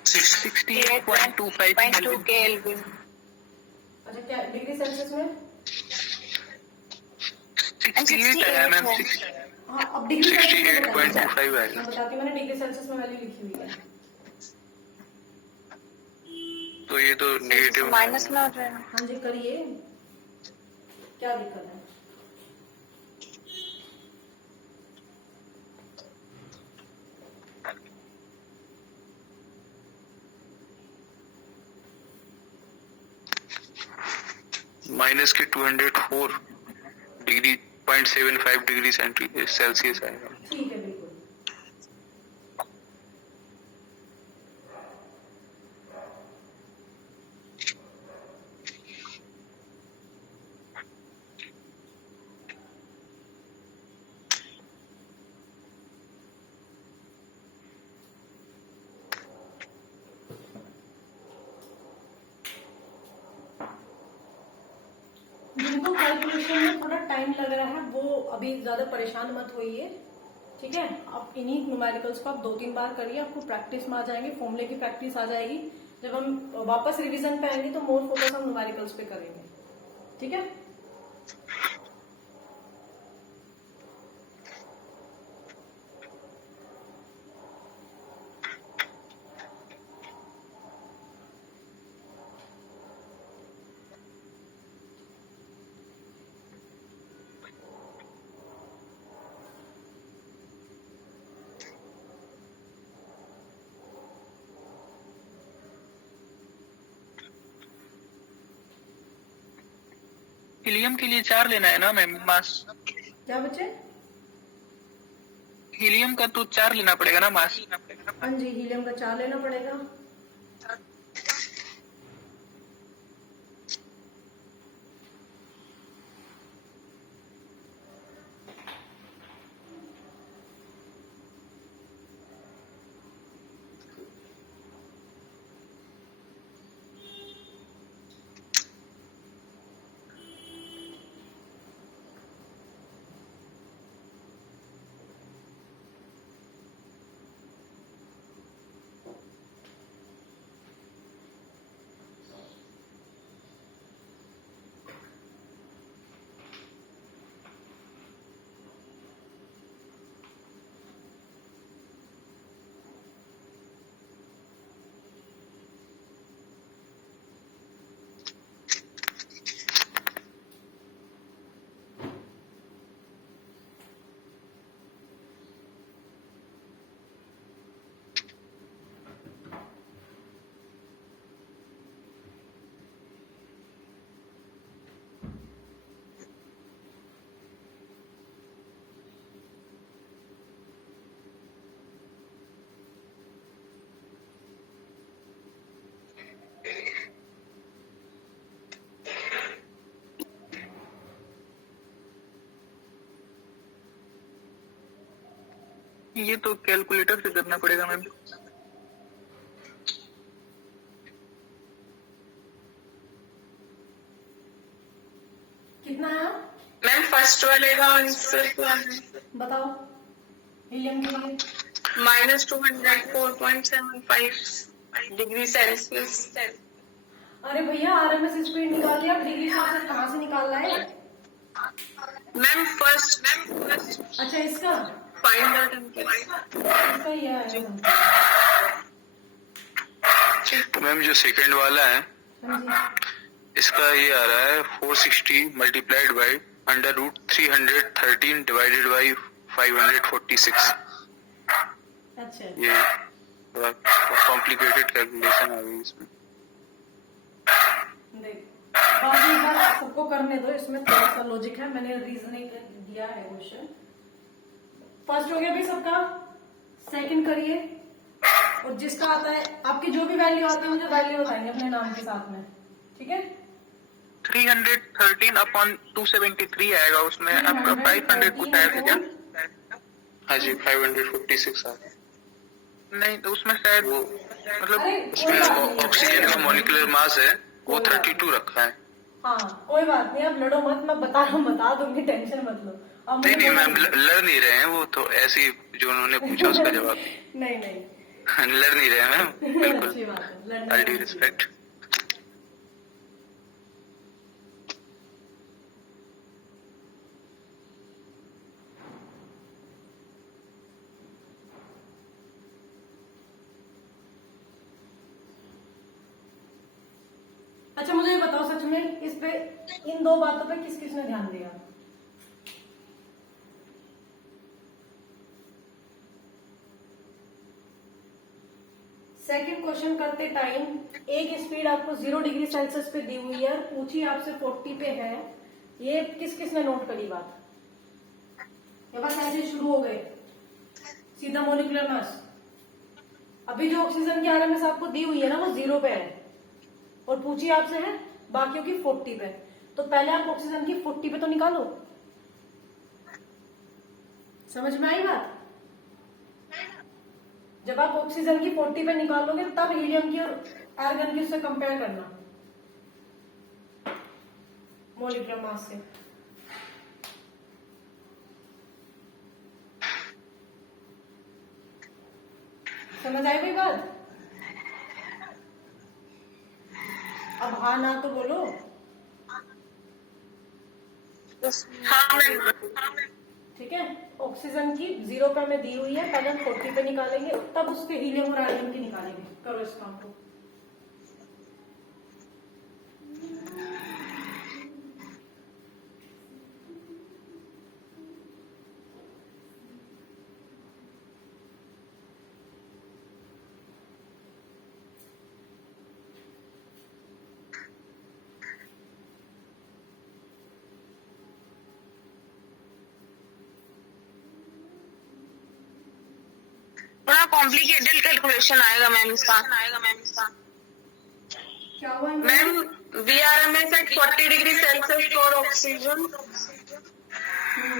68.25 केल्विन। केल्विन। अच्छा, क्या डिग्री सेल्सियस में? 68 आया मैम। हाँ, अब डिग्री सेल्सियस में बताइए। 68.25 आएगा। मैं बताती हूँ, मैंने डिग्री सेल्सियस में वैल्यू लिखी हुई है। तो ये तो नेगेटिव माइनस में हो जाएगा। हाँ जी, करिए, क्या दिक्कत है? माइनस के 204 डिग्री 0.75 डिग्री सेल्सियस आएगा। ठीक है, बिल्कुल। जिनको कैलकुलेशन में थोड़ा टाइम लग रहा है वो अभी ज्यादा परेशान मत होइए, ठीक है? आप इन्हीं न्यूमेरिकल्स को आप 2-3 बार करिए, आपको प्रैक्टिस में आ जाएंगे, फॉर्मूले की प्रैक्टिस आ जाएगी। जब हम वापस रिवीजन पे आएंगे तो मोर फोकस हम न्यूमेरिकल्स पे करेंगे, ठीक है? हीलियम के लिए 4 लेना है ना मैम मास? क्या बच्चे? हीलियम का तो 4 लेना पड़ेगा ना मास? हाँ जी, हीलियम का 4 लेना पड़ेगा। ये तो कैलकुलेटर से करना पड़ेगा मैम। कितना है? मैम फर्स्ट वाले का आंसर क्या है? बताओ हीलियम के लिए। -204.75 डिग्री सेल्सियस। अरे भैया, RMS स्पीड निकाल लिया, डिग्री सेल्सियस कहाँ से निकाल रहा है? मैम फर्स्ट अच्छा, इसका फाइंड द टेम्परेचर। इसका ही है। तो मैम जो सेकंड वाला है हाँ जी, इसका ये आ रहा है 460 मल्टीप्लाइड बाई √313 डिवाइडेड बाई 546। अच्छा। ये थोड़ा कॉम्प्लिकेटेड कैलकुलेशन आ गई इसमें। देख, बाकी एक बार सबको करने दो, इसमें थोड़ा सा लॉजिक है, मैंने रीजनिंग दिया है क्वेश्चन। फर्स्ट हो गया भाई सबका, सेकंड करिए, और जिसका आता है, आपकी जो भी वैल्यू आती है मुझे वैल्यू बताएंगे अपने नाम के साथ में, ठीक है? 313/273 आएगा, उसमें आपका 500 कुछ आया था क्या? हाँ जी 556 आ रहा है। नहीं तो उसमें शायद वो मतलब अरे कोई उसमें बात नहीं, ऑक्सीजन का मॉलिक्यूलर मास है वो कोई बात 32 रखा है। हाँ कोई बात नहीं, अब लड़ो मत, मैं बता दूंगी, टेंशन मत लो। अब नहीं मुझे नहीं मैम, बोलो- लड़ नहीं रहे हैं, वो तो ऐसे ही जो उन्होंने पूछा उसका जवाब नहीं नहीं लड़ नहीं रहे हैं मैम, बिल्कुल। अच्छी बात है, लड़ना आई डी नहीं चाहिए। रिस्पेक्ट। अच्छा मुझे ये बताओ, सच में इस पे, इन दो बातों पे किस किसने ध्यान दिया? सेकंड क्वेश्चन करते टाइम एक स्पीड आपको 0 डिग्री सेल्सियस पे दी हुई है, पूछी आपसे 40 पे है, ये किस किसने नोट करी बात? ये बस ऐसे शुरू हो गए सीधा मोलिकुलर मास। अभी जो ऑक्सीजन की आरएमएस आपको दी हुई है ना, वो 0 पे है और पूछी आपसे है बाकियों की 40 पे। तो पहले आप ऑक्सीजन की 40 पे तो निकालो। समझ में आई बात? जब आप ऑक्सीजन की 40 पे निकालोगे तब हीलियम की और आर्गन की उससे कंपेयर करना मोलिकुलर मास से। समझ आई कोई बात? अब हाँ ना तो बोलो। हाँ मैम। ठीक है, ऑक्सीजन की 0 पे हमें दी हुई है, पहले हम 40 पे निकालेंगे तब उसके हीलियम और आर्गन की निकालेंगे। करो इस काम को। थोड़ा कॉम्प्लिकेटेड कैलकुलेशन आएगा मैम इसका। क्या हुआ इनमें? Ma'am VRMS at 40 degree Celsius for oxygen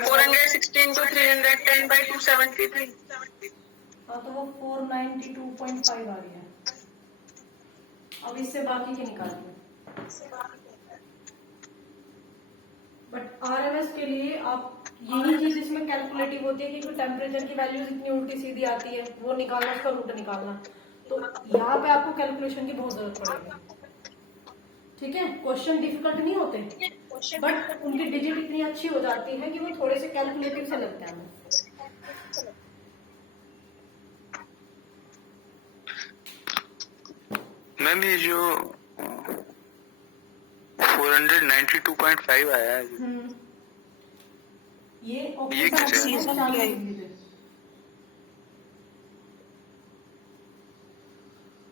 416 to 310 by 273। हाँ तो वो 492.5 आ रही है। अब इससे बाकी की निकालिए। बट आरएमएस के लिए आप यही चीज इसमें कैलकुलेटिव होती है, क्योंकि टेम्परेचर की वैल्यूज इतनी उल्टी सीधी आती है, वो निकालना, उसका रूट निकालना, तो यहाँ पे आपको कैलकुलेशन की बहुत जरूरत पड़ेगी। ठीक है, क्वेश्चन डिफिकल्ट नहीं होते, बट उनकी डिजिट इतनी अच्छी हो जाती है कि वो थोड़े से कैलकुलेटिव से लगते हैं हमें। मैम ये जो 492.5 आया है, ये ये कैसे है? ऑक्सीजन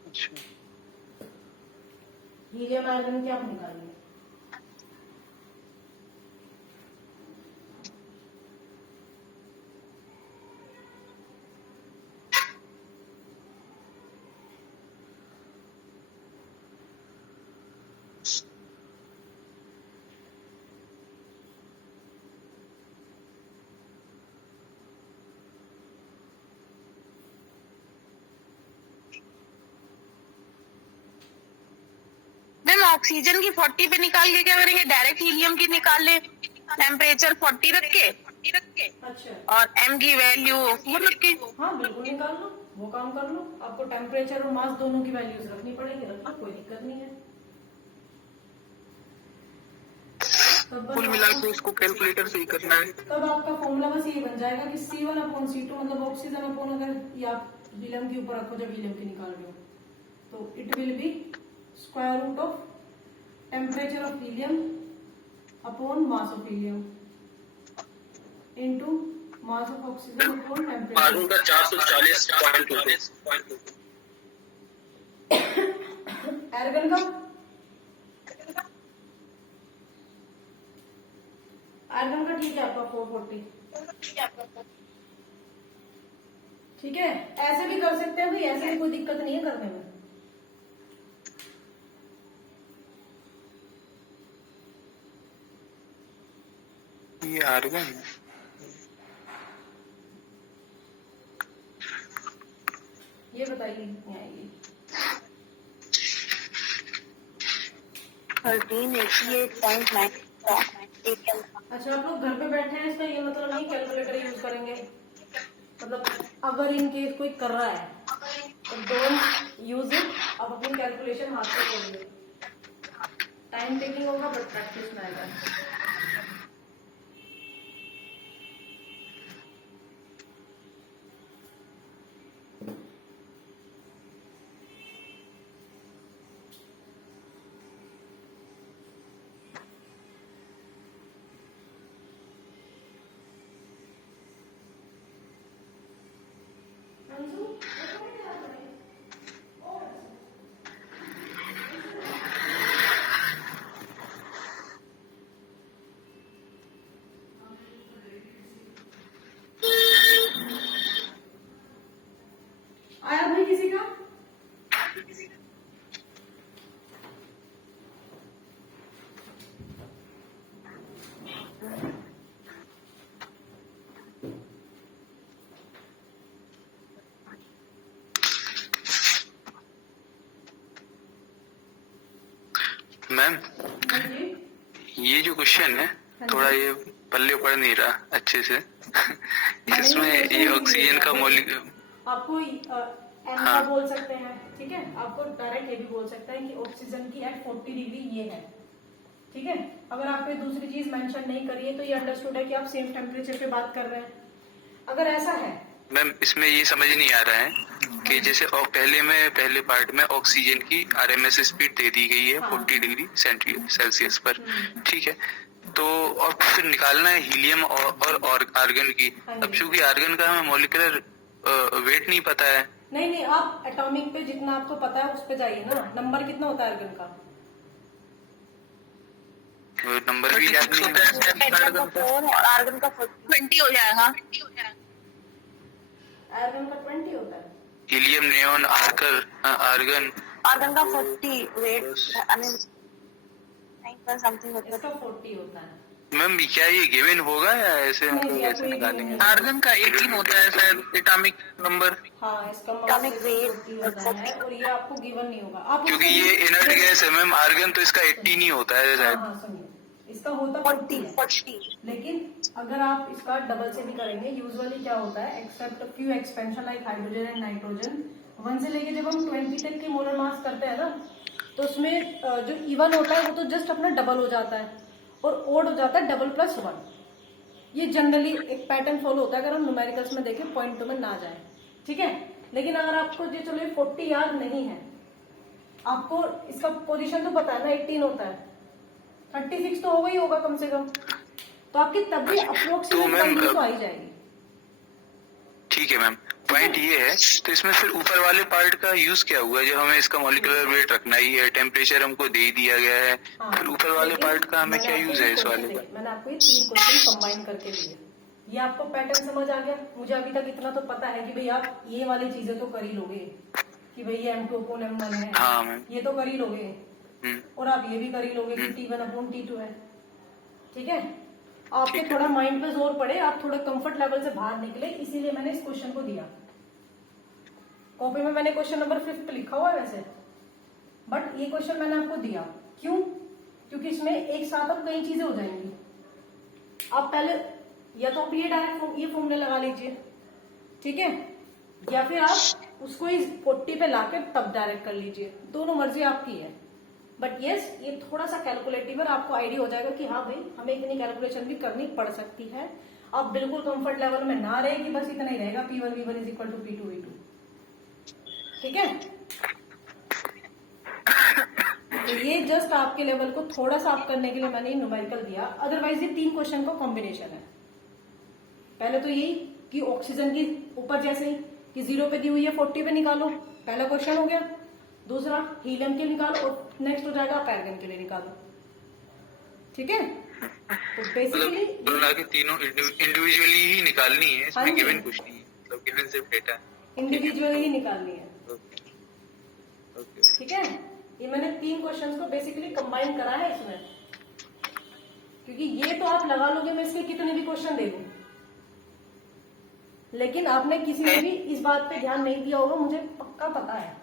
अच्छा हीलियम आर्गन की आप निकालिए। मैम ऑक्सीजन की 40 पे निकाल के क्या करेंगे, डायरेक्ट हीलियम की निकाल ले, टेम्परेचर 40 रख के अच्छा, और m की वैल्यू 4 रख के। हाँ बिल्कुल निकाल लो, वो काम कर लो। आपको टेम्परेचर और मास दोनों की वैल्यूज रखनी पड़ेगी, रखना कोई दिक्कत नहीं है। कुल मिला के इसको कैलकुलेटर से ही करना है। तब आपका फॉर्मूला बस ये बन जाएगा कि C1/C2 मतलब ऑक्सीजन अपॉन, अगर ये आप हीलियम के ऊपर रखो जब हीलियम की निकाल रहे हो, तो it will be square root of temperature of helium upon mass of helium into mass of oxygen upon temperature. Argon का 440.2। आर्गन का, आर्गन का ठीक है आपका 440। ठीक है, ऐसे भी कर सकते हैं भाई, ऐसे भी कोई दिक्कत नहीं है करने में। ये आर्गन ये बताइए कितनी आएगी? 1388.9. अच्छा, आप लोग घर पे बैठे हैं, इसका ये मतलब नहीं कैलकुलेटर यूज करेंगे। मतलब अगर इन केस कोई कर रहा है तो डोंट यूज इट, आप अपनी कैलकुलेशन हाथ से करिए। टाइम टेकिंग होगा बट प्रैक्टिस में आएगा। आया भाई किसी का? मैम हाँ जी। ये जो क्वेश्चन है थोड़ा ये पल्ले पड़ नहीं रहा अच्छे से। इसमें ये ऑक्सीजन का मॉलिक्यूल आपको एम हाँ। बोल सकते हैं, ठीक है। आपको डायरेक्ट ये भी बोल सकते हैं कि ऑक्सीजन की एट 40 डिग्री ये है, ठीक है। अगर आपने दूसरी चीज मेंशन नहीं करी है तो ये अंडरस्टूड है कि आप सेम टेम्परेचर पे बात कर रहे हैं। अगर ऐसा है मैम इसमें ये समझ नहीं आ रहा है कि जैसे पहले पार्ट में ऑक्सीजन की RMS स्पीड दे दी गई है हाँ। 40 डिग्री सेल्सियस पर, ठीक है। तो और फिर निकालना है हीलियम और आर्गन की। हाँ जी। अब चूंकि आर्गन का हमें मॉलिक्यूलर वेट नहीं पता है। नहीं, आप एटॉमिक पे जितना आपको पता है उस पे जाइए ना। नंबर कितना होता है आर्गन का? नंबर भी याद नहीं है। आर्गन का 4 और आर्गन का 20 हो जाएगा। आर्गन का 20 होता है। हीलियम, नियोन, आर्गन आर्गन का 40 वेट, आई मीन 9 समथिंग होता इसका है। 40 होता है। मैम क्या ये गिवन होगा या ऐसे नहीं, मतलब या ऐसे कोई निकालेंगे? given नहीं। आर्गन का 18 होता है शायद एटॉमिक नंबर, हाँ, इसका Atomic मास weight 40 होता है और ये आपको गिवन नहीं होगा। आप क्योंकि उसको ये भी- इनर्ट गैस है मैम। आर्गन तो इसका 18 ही होता है हाँ शायद। हाँ, सुनिए, इसका होता 40 है। 40 लेकिन अगर आप इसका डबल से भी करेंगे, यूजुअली क्या होता है, except few expansion like hydrogen and nitrogen, 1 से लेके जब हम 20 तक की मोलर मास करते हैं ना, तो उसमें जो इवन होता है वो तो जस्ट अपना डबल हो जाता है और ओड हो जाता है डबल प्लस 1। ये जनरली एक पैटर्न फॉलो होता है अगर हम न्यूमेरिकल्स में देखें, पॉइंट में ना जाए, ठीक है। लेकिन अगर आपको जो चलो 40 याद नहीं है, आपको इसका पोजीशन तो पता है ना, 18 होता है, 36 तो होगा ही होगा कम से कम, तो आपकी तब भी अप्रोक्सीमेट मैम, वैल्यू तो आ ही जाएगी। ठीक है मैम। पॉइंट ये है तो इसमें फिर ऊपर वाले पार्ट का यूज क्या हुआ जो हमें इसका मॉलिक्यूलर वेट रखना ही है, टेम्परेचर हमको दे ही दिया गया है, हाँ, फिर ऊपर वाले लेकिन पार्ट का हमें मैंने क्या आपको यूज ये है इस क्वेश्चन वाले का? दिए, मैंने आपको ये 3 क्वेश्चन कंबाइन करके दिए। ये आपको पैटर्न समझ आ गया? मुझे अभी तक इतना तो पता है कि भाई आप ये वाली चीजें तो कर ही लोगे कि भाई ये M2 अपॉन M1 है, हाँ मैम। ये तो कर ही लोगे, और आप ये भी कर ही लोगे कि T1 अपॉन T2 है, ठीक है। आपके ठीक है। थोड़ा माइंड पे जोर पड़े, आप थोड़ा कंफर्ट लेवल से बाहर निकले, इसीलिए मैंने इस क्वेश्चन को दिया। कॉपी में मैंने क्वेश्चन नंबर 5 लिखा हुआ है वैसे, बट ये क्वेश्चन मैंने आपको दिया क्यों? क्योंकि इसमें एक साथ अब कई चीजें हो जाएंगी। आप पहले या तो आप ये डायरेक्ट ये फॉर्मूले लगा लीजिए, ठीक है, या फिर आप उसको इस 40 पे लाके तब डायरेक्ट कर लीजिए, दोनों मर्जी आपकी है। बट यस, ये थोड़ा सा कैलकुलेटिव है, आपको आइडिया हो जाएगा कि हाँ भाई हमें इतनी कैलकुलेशन भी करनी पड़ सकती है। आप बिल्कुल कंफर्ट लेवल में ना रहे कि बस इतना ही रहेगा P1 V1 is equal to P2 V2, ठीक है। तो ये जस्ट आपके लेवल को थोड़ा सा आप करने के लिए मैंने न्यूमेरिकल दिया। अदरवाइज ये 3 क्वेश्चन का कॉम्बिनेशन है। पहले तो यही कि ऑक्सीजन की ऊपर जैसे ही कि 0 पे दी हुई है 40 पे निकालो, पहला क्वेश्चन हो गया। दूसरा हीलियम के निकालो और नेक्स्ट हो जाएगा आर्गन के लिए निकालो, ठीक है। तो बेसिकली मतलब कि तीनों इंडिविजुअली ही निकालनी है, हाँ इसमें जी। गिवन कुछ नहीं है, मतलब गिवन सिर्फ डेटा है। इंडिविजुअली ही निकालनी है, ओके। ठीक है। ये मैंने 3 क्वेश्चंस को बेसिकली कंबाइन करा है इसमें, क्योंकि ये तो आप लगा लोगे मैं इसके कितने भी क्वेश्चन दे दूं, लेकिन आपने किसी ने भी इस बात पे ध्यान नहीं दिया होगा, मुझे पक्का पक्का पता है।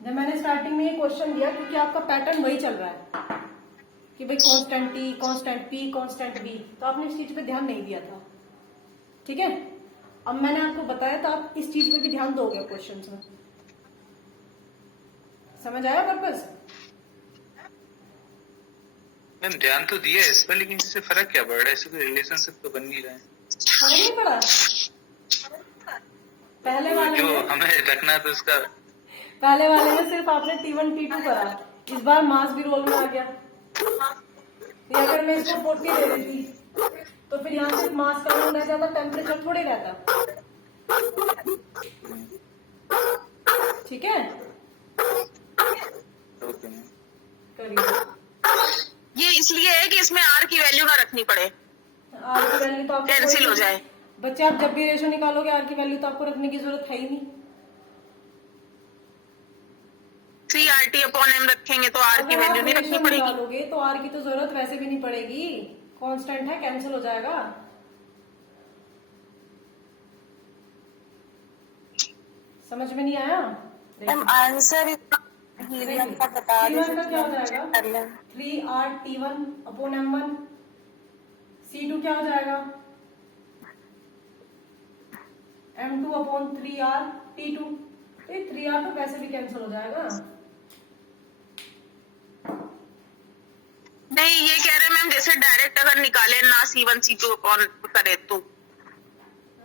जब मैंने स्टार्टिंग में ये क्वेश्चन दिया, क्योंकि आपका पैटर्न वही चल रहा है कि भाई constant T, constant P, constant B, तो आपने इस चीज पे ध्यान नहीं दिया था। ठीक है, अब मैंने आपको बताया तो आप इस चीज पे भी ध्यान दोगे क्वेश्चन में। समझ आया पर्पस? मैम ध्यान तो दिया है इस पर, लेकिन इससे फर्क क्या पड़ रहा है? इससे कोई रिलेशनशिप तो बन नहीं रहा है। फर्क नहीं पड़ा पहले वाले जो में। हमें रखना था उसका। पहले वाले में सिर्फ आपने T1 T2 करा, इस बार मास भी रोल में आ गया। ये अगर मैं इसको 40 दे देती तो फिर यहाँ सिर्फ मास का रोल रह जाता, टेम्परेचर थोड़े रहता। ठीक है, ओके मैम। करिए। ये इसलिए है कि इसमें आर की वैल्यू ना रखनी पड़े, आर की वैल्यू तो आपको कैंसिल हो जाए। बच्चे, आप जब भी रेशो निकालोगे आर की वैल्यू तो आपको रखने की जरूरत है ही नहीं। CRT अपॉन एम रखेंगे तो आर की अगर वैल्यू आप नहीं रखनी रेशो पड़ेगी। निकालोगे तो आर की तो जरूरत वैसे भी नहीं पड़ेगी, कांस्टेंट है, कैंसिल हो जाएगा। समझ में नहीं आया? मैम आंसर हीलियम का बता T1 का क्या हो दीजिए। जाएगा? 3R/T1 upon M1। C2 क्या हो जाएगा? M2 upon 3R/T2। तो ये 3R तो वैसे भी कैंसिल हो जाएगा। नहीं, ये कह रहे हैं मैम जैसे डायरेक्ट अगर निकाले ना C1 C2 अपॉन करे तो।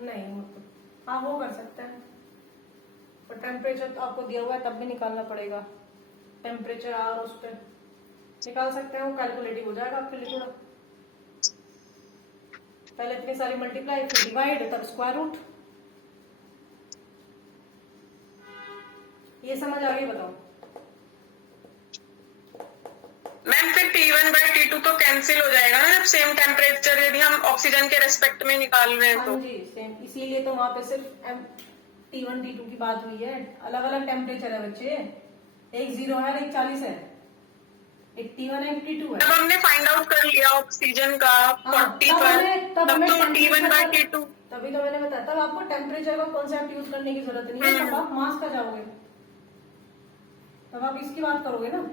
नहीं, हाँ वो कर सकते हैं, पर टेम्परेचर तो आपको दिया हुआ है तब भी निकालना पड़ेगा। टेम्परेचर R उस पर निकाल सकते हैं, वो कैलकुलेटिव हो जाएगा आपके लिए थोड़ा। पहले इतनी सारी मल्टीप्लाई, फिर डिवाइड, तब स्क्वायर रूट। ये समझ आ गई? बताओ। मैम फिर T1/T2 तो कैंसिल हो जाएगा ना जब सेम टेम्परेचर, यदि हम ऑक्सीजन के रेस्पेक्ट में निकाल रहे हैं तो। हाँ जी, सेम, इसीलिए तो वहां पे सिर्फ T1 T2 की बात हुई है। अलग अलग टेम्परेचर है बच्चे, एक 0 है, एक 40 है, एक T1 है, एक T2 जब है। हमने फाइंड आउट कर लिया ऑक्सीजन का 40 पर, तब तो T1/T2। तभी तो मैंने बताया, तब आपको टेम्परेचर का कॉन्सेप्ट यूज करने की जरूरत नहीं है, तब आप मास का जाओगे, तब आप इसकी बात करोगे ना।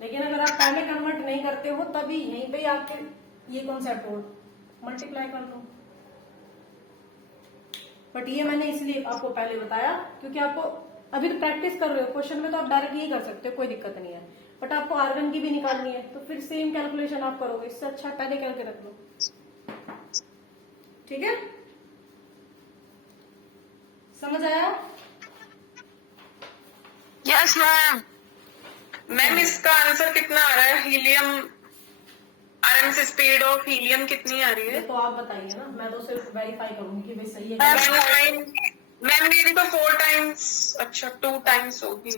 लेकिन अगर आप पहले कन्वर्ट नहीं करते हो तभी यहीं पे आपके ये कॉन्सेप्ट हो, मल्टीप्लाई कर लो। बट ये मैंने इसलिए आपको पहले बताया क्योंकि आपको अभी तो प्रैक्टिस कर रहे हो, क्वेश्चन में तो आप डायरेक्ट यही कर सकते हो, कोई दिक्कत नहीं है। बट आपको आर्गन की भी निकालनी है तो फिर सेम कैलकुलेशन आप करोगे, इससे अच्छा पहले करके रख लो। ठीक है, समझ आया? Yes ma'am. मैम इसका आंसर कितना आ रहा है? Helium RMS speed of helium कितनी आ रही है? ये तो आप बताइए ना, मैं तो सिर्फ वेरीफाई करूंगी कि भाई सही है। मैम मेरी तो 4 टाइम्स, अच्छा 2 टाइम्स होगी।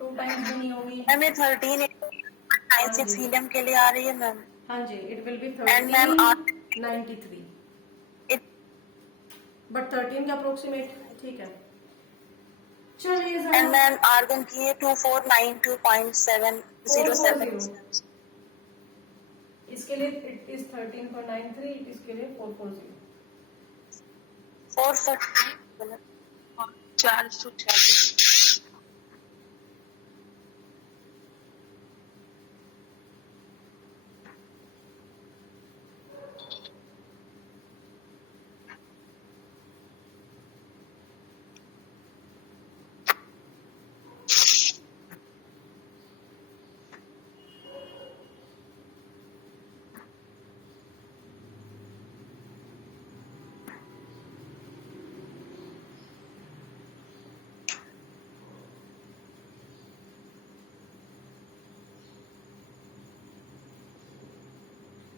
2 टाइम्स भी नहीं होगी। मैम ये 13.96 हीलियम के लिए आ रही है मैम। हाँ जी, it will be And ma'am, 1393, It- but 13 का अप्रोक्सीमेट। ठीक है, चलिए एंड मैम आर्गन की है 2492.707। इसके लिए इट इज 13.93, इट इसके लिए 440। 440 440।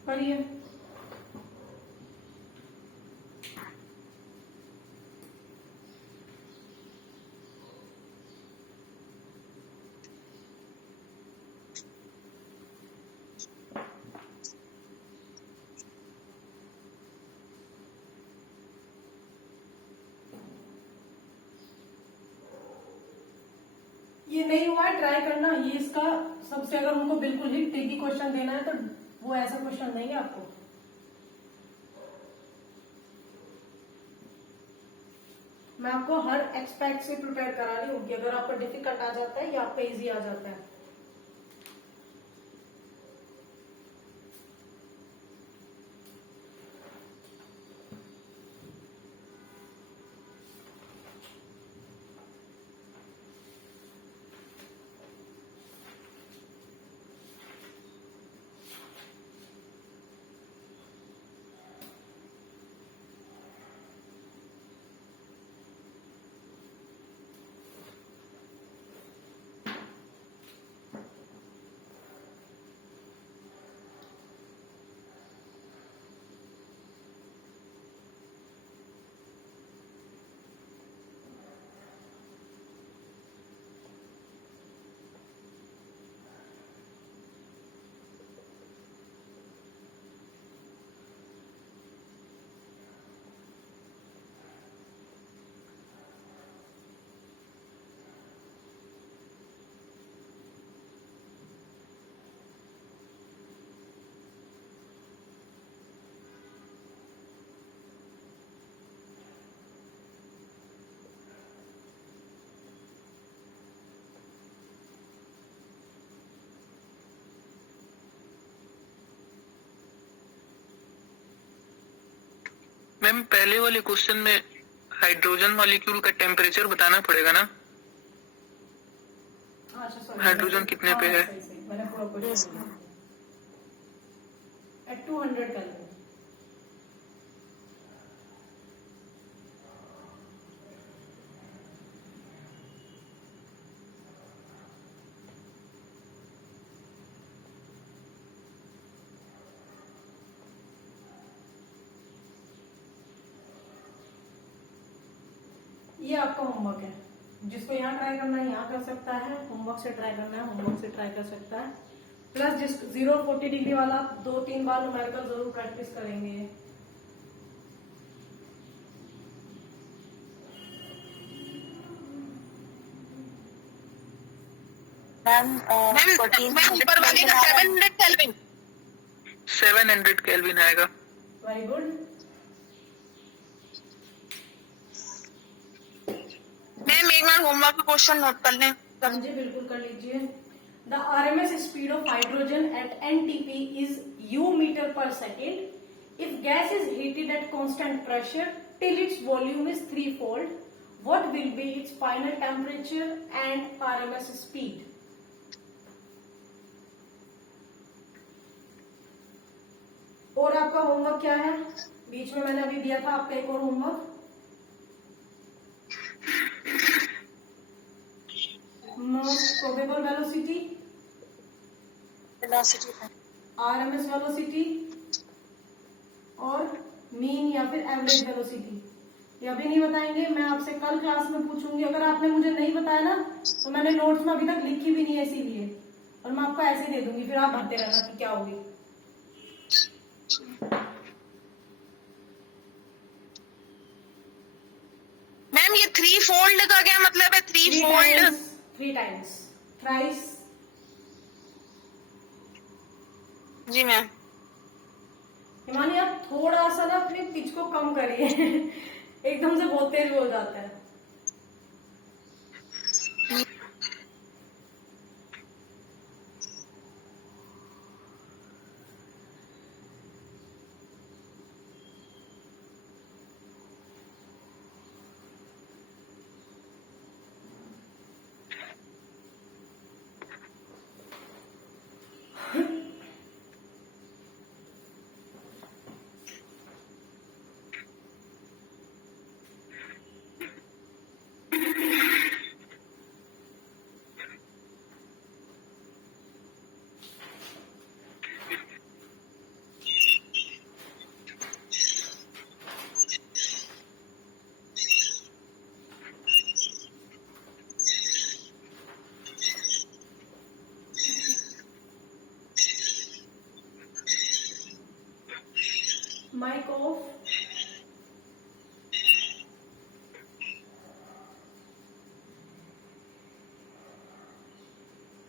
करिए। ये नहीं हुआ है, ट्राई करना। ये इसका सबसे, अगर उनको बिल्कुल ही ट्रिकी क्वेश्चन देना है तो वो ऐसा क्वेश्चन देंगे आपको। मैं आपको हर एक्सपेक्ट से प्रिपेयर करा रही हूँ कि अगर आपका डिफिकल्ट आ जाता है या आपका इजी आ जाता है। मैम पहले वाले क्वेश्चन में हाइड्रोजन मॉलिक्यूल का टेम्परेचर बताना पड़ेगा ना? अच्छा सॉरी, हाइड्रोजन कितने पे है? सही सही, मैंने पूरा क्वेश्चन एट 200 केल्विन। ये आपका होमवर्क है, जिसको यहाँ ट्राई करना है यहाँ कर सकता है, होमवर्क से ट्राई करना है होमवर्क से ट्राई कर सकता है। प्लस जिस 0-40 डिग्री वाला 2-3 बार न्यूमेरिकल जरूर प्रैक्टिस करेंगे। मैम मैम ऊपर वाले का 700 केल्विन। 700 केल्विन आएगा। Very good. मैम एक बार होमवर्क का क्वेश्चन नोट कर लें। हाँ जी बिल्कुल कर लीजिए। The RMS speed of hydrogen at NTP is U metre per second if gas is heated at constant pressure till its volume is 3-fold. What will be its final temperature and RMS speed? और आपका homework क्या है? बीच में मैंने अभी दिया था आपका एक और homework, most probable velocity, RMS velocity और मीन या फिर एवरेज वेलोसिटी। ये अभी नहीं बताएंगे, मैं आपसे कल क्लास में पूछूंगी। अगर आपने मुझे नहीं बताया ना तो मैंने नोट्स में अभी तक लिखी भी नहीं है इसीलिए, और मैं आपको ऐसे दे दूंगी, फिर आप भरते रहना कि क्या होगी। मैम ये 3-fold का क्या मतलब है? 3-fold 3 times thrice. जी मैम। हिमानी आप थोड़ा सा ना अपनी पिच को कम करिए एकदम से बहुत तेज हो जाता है।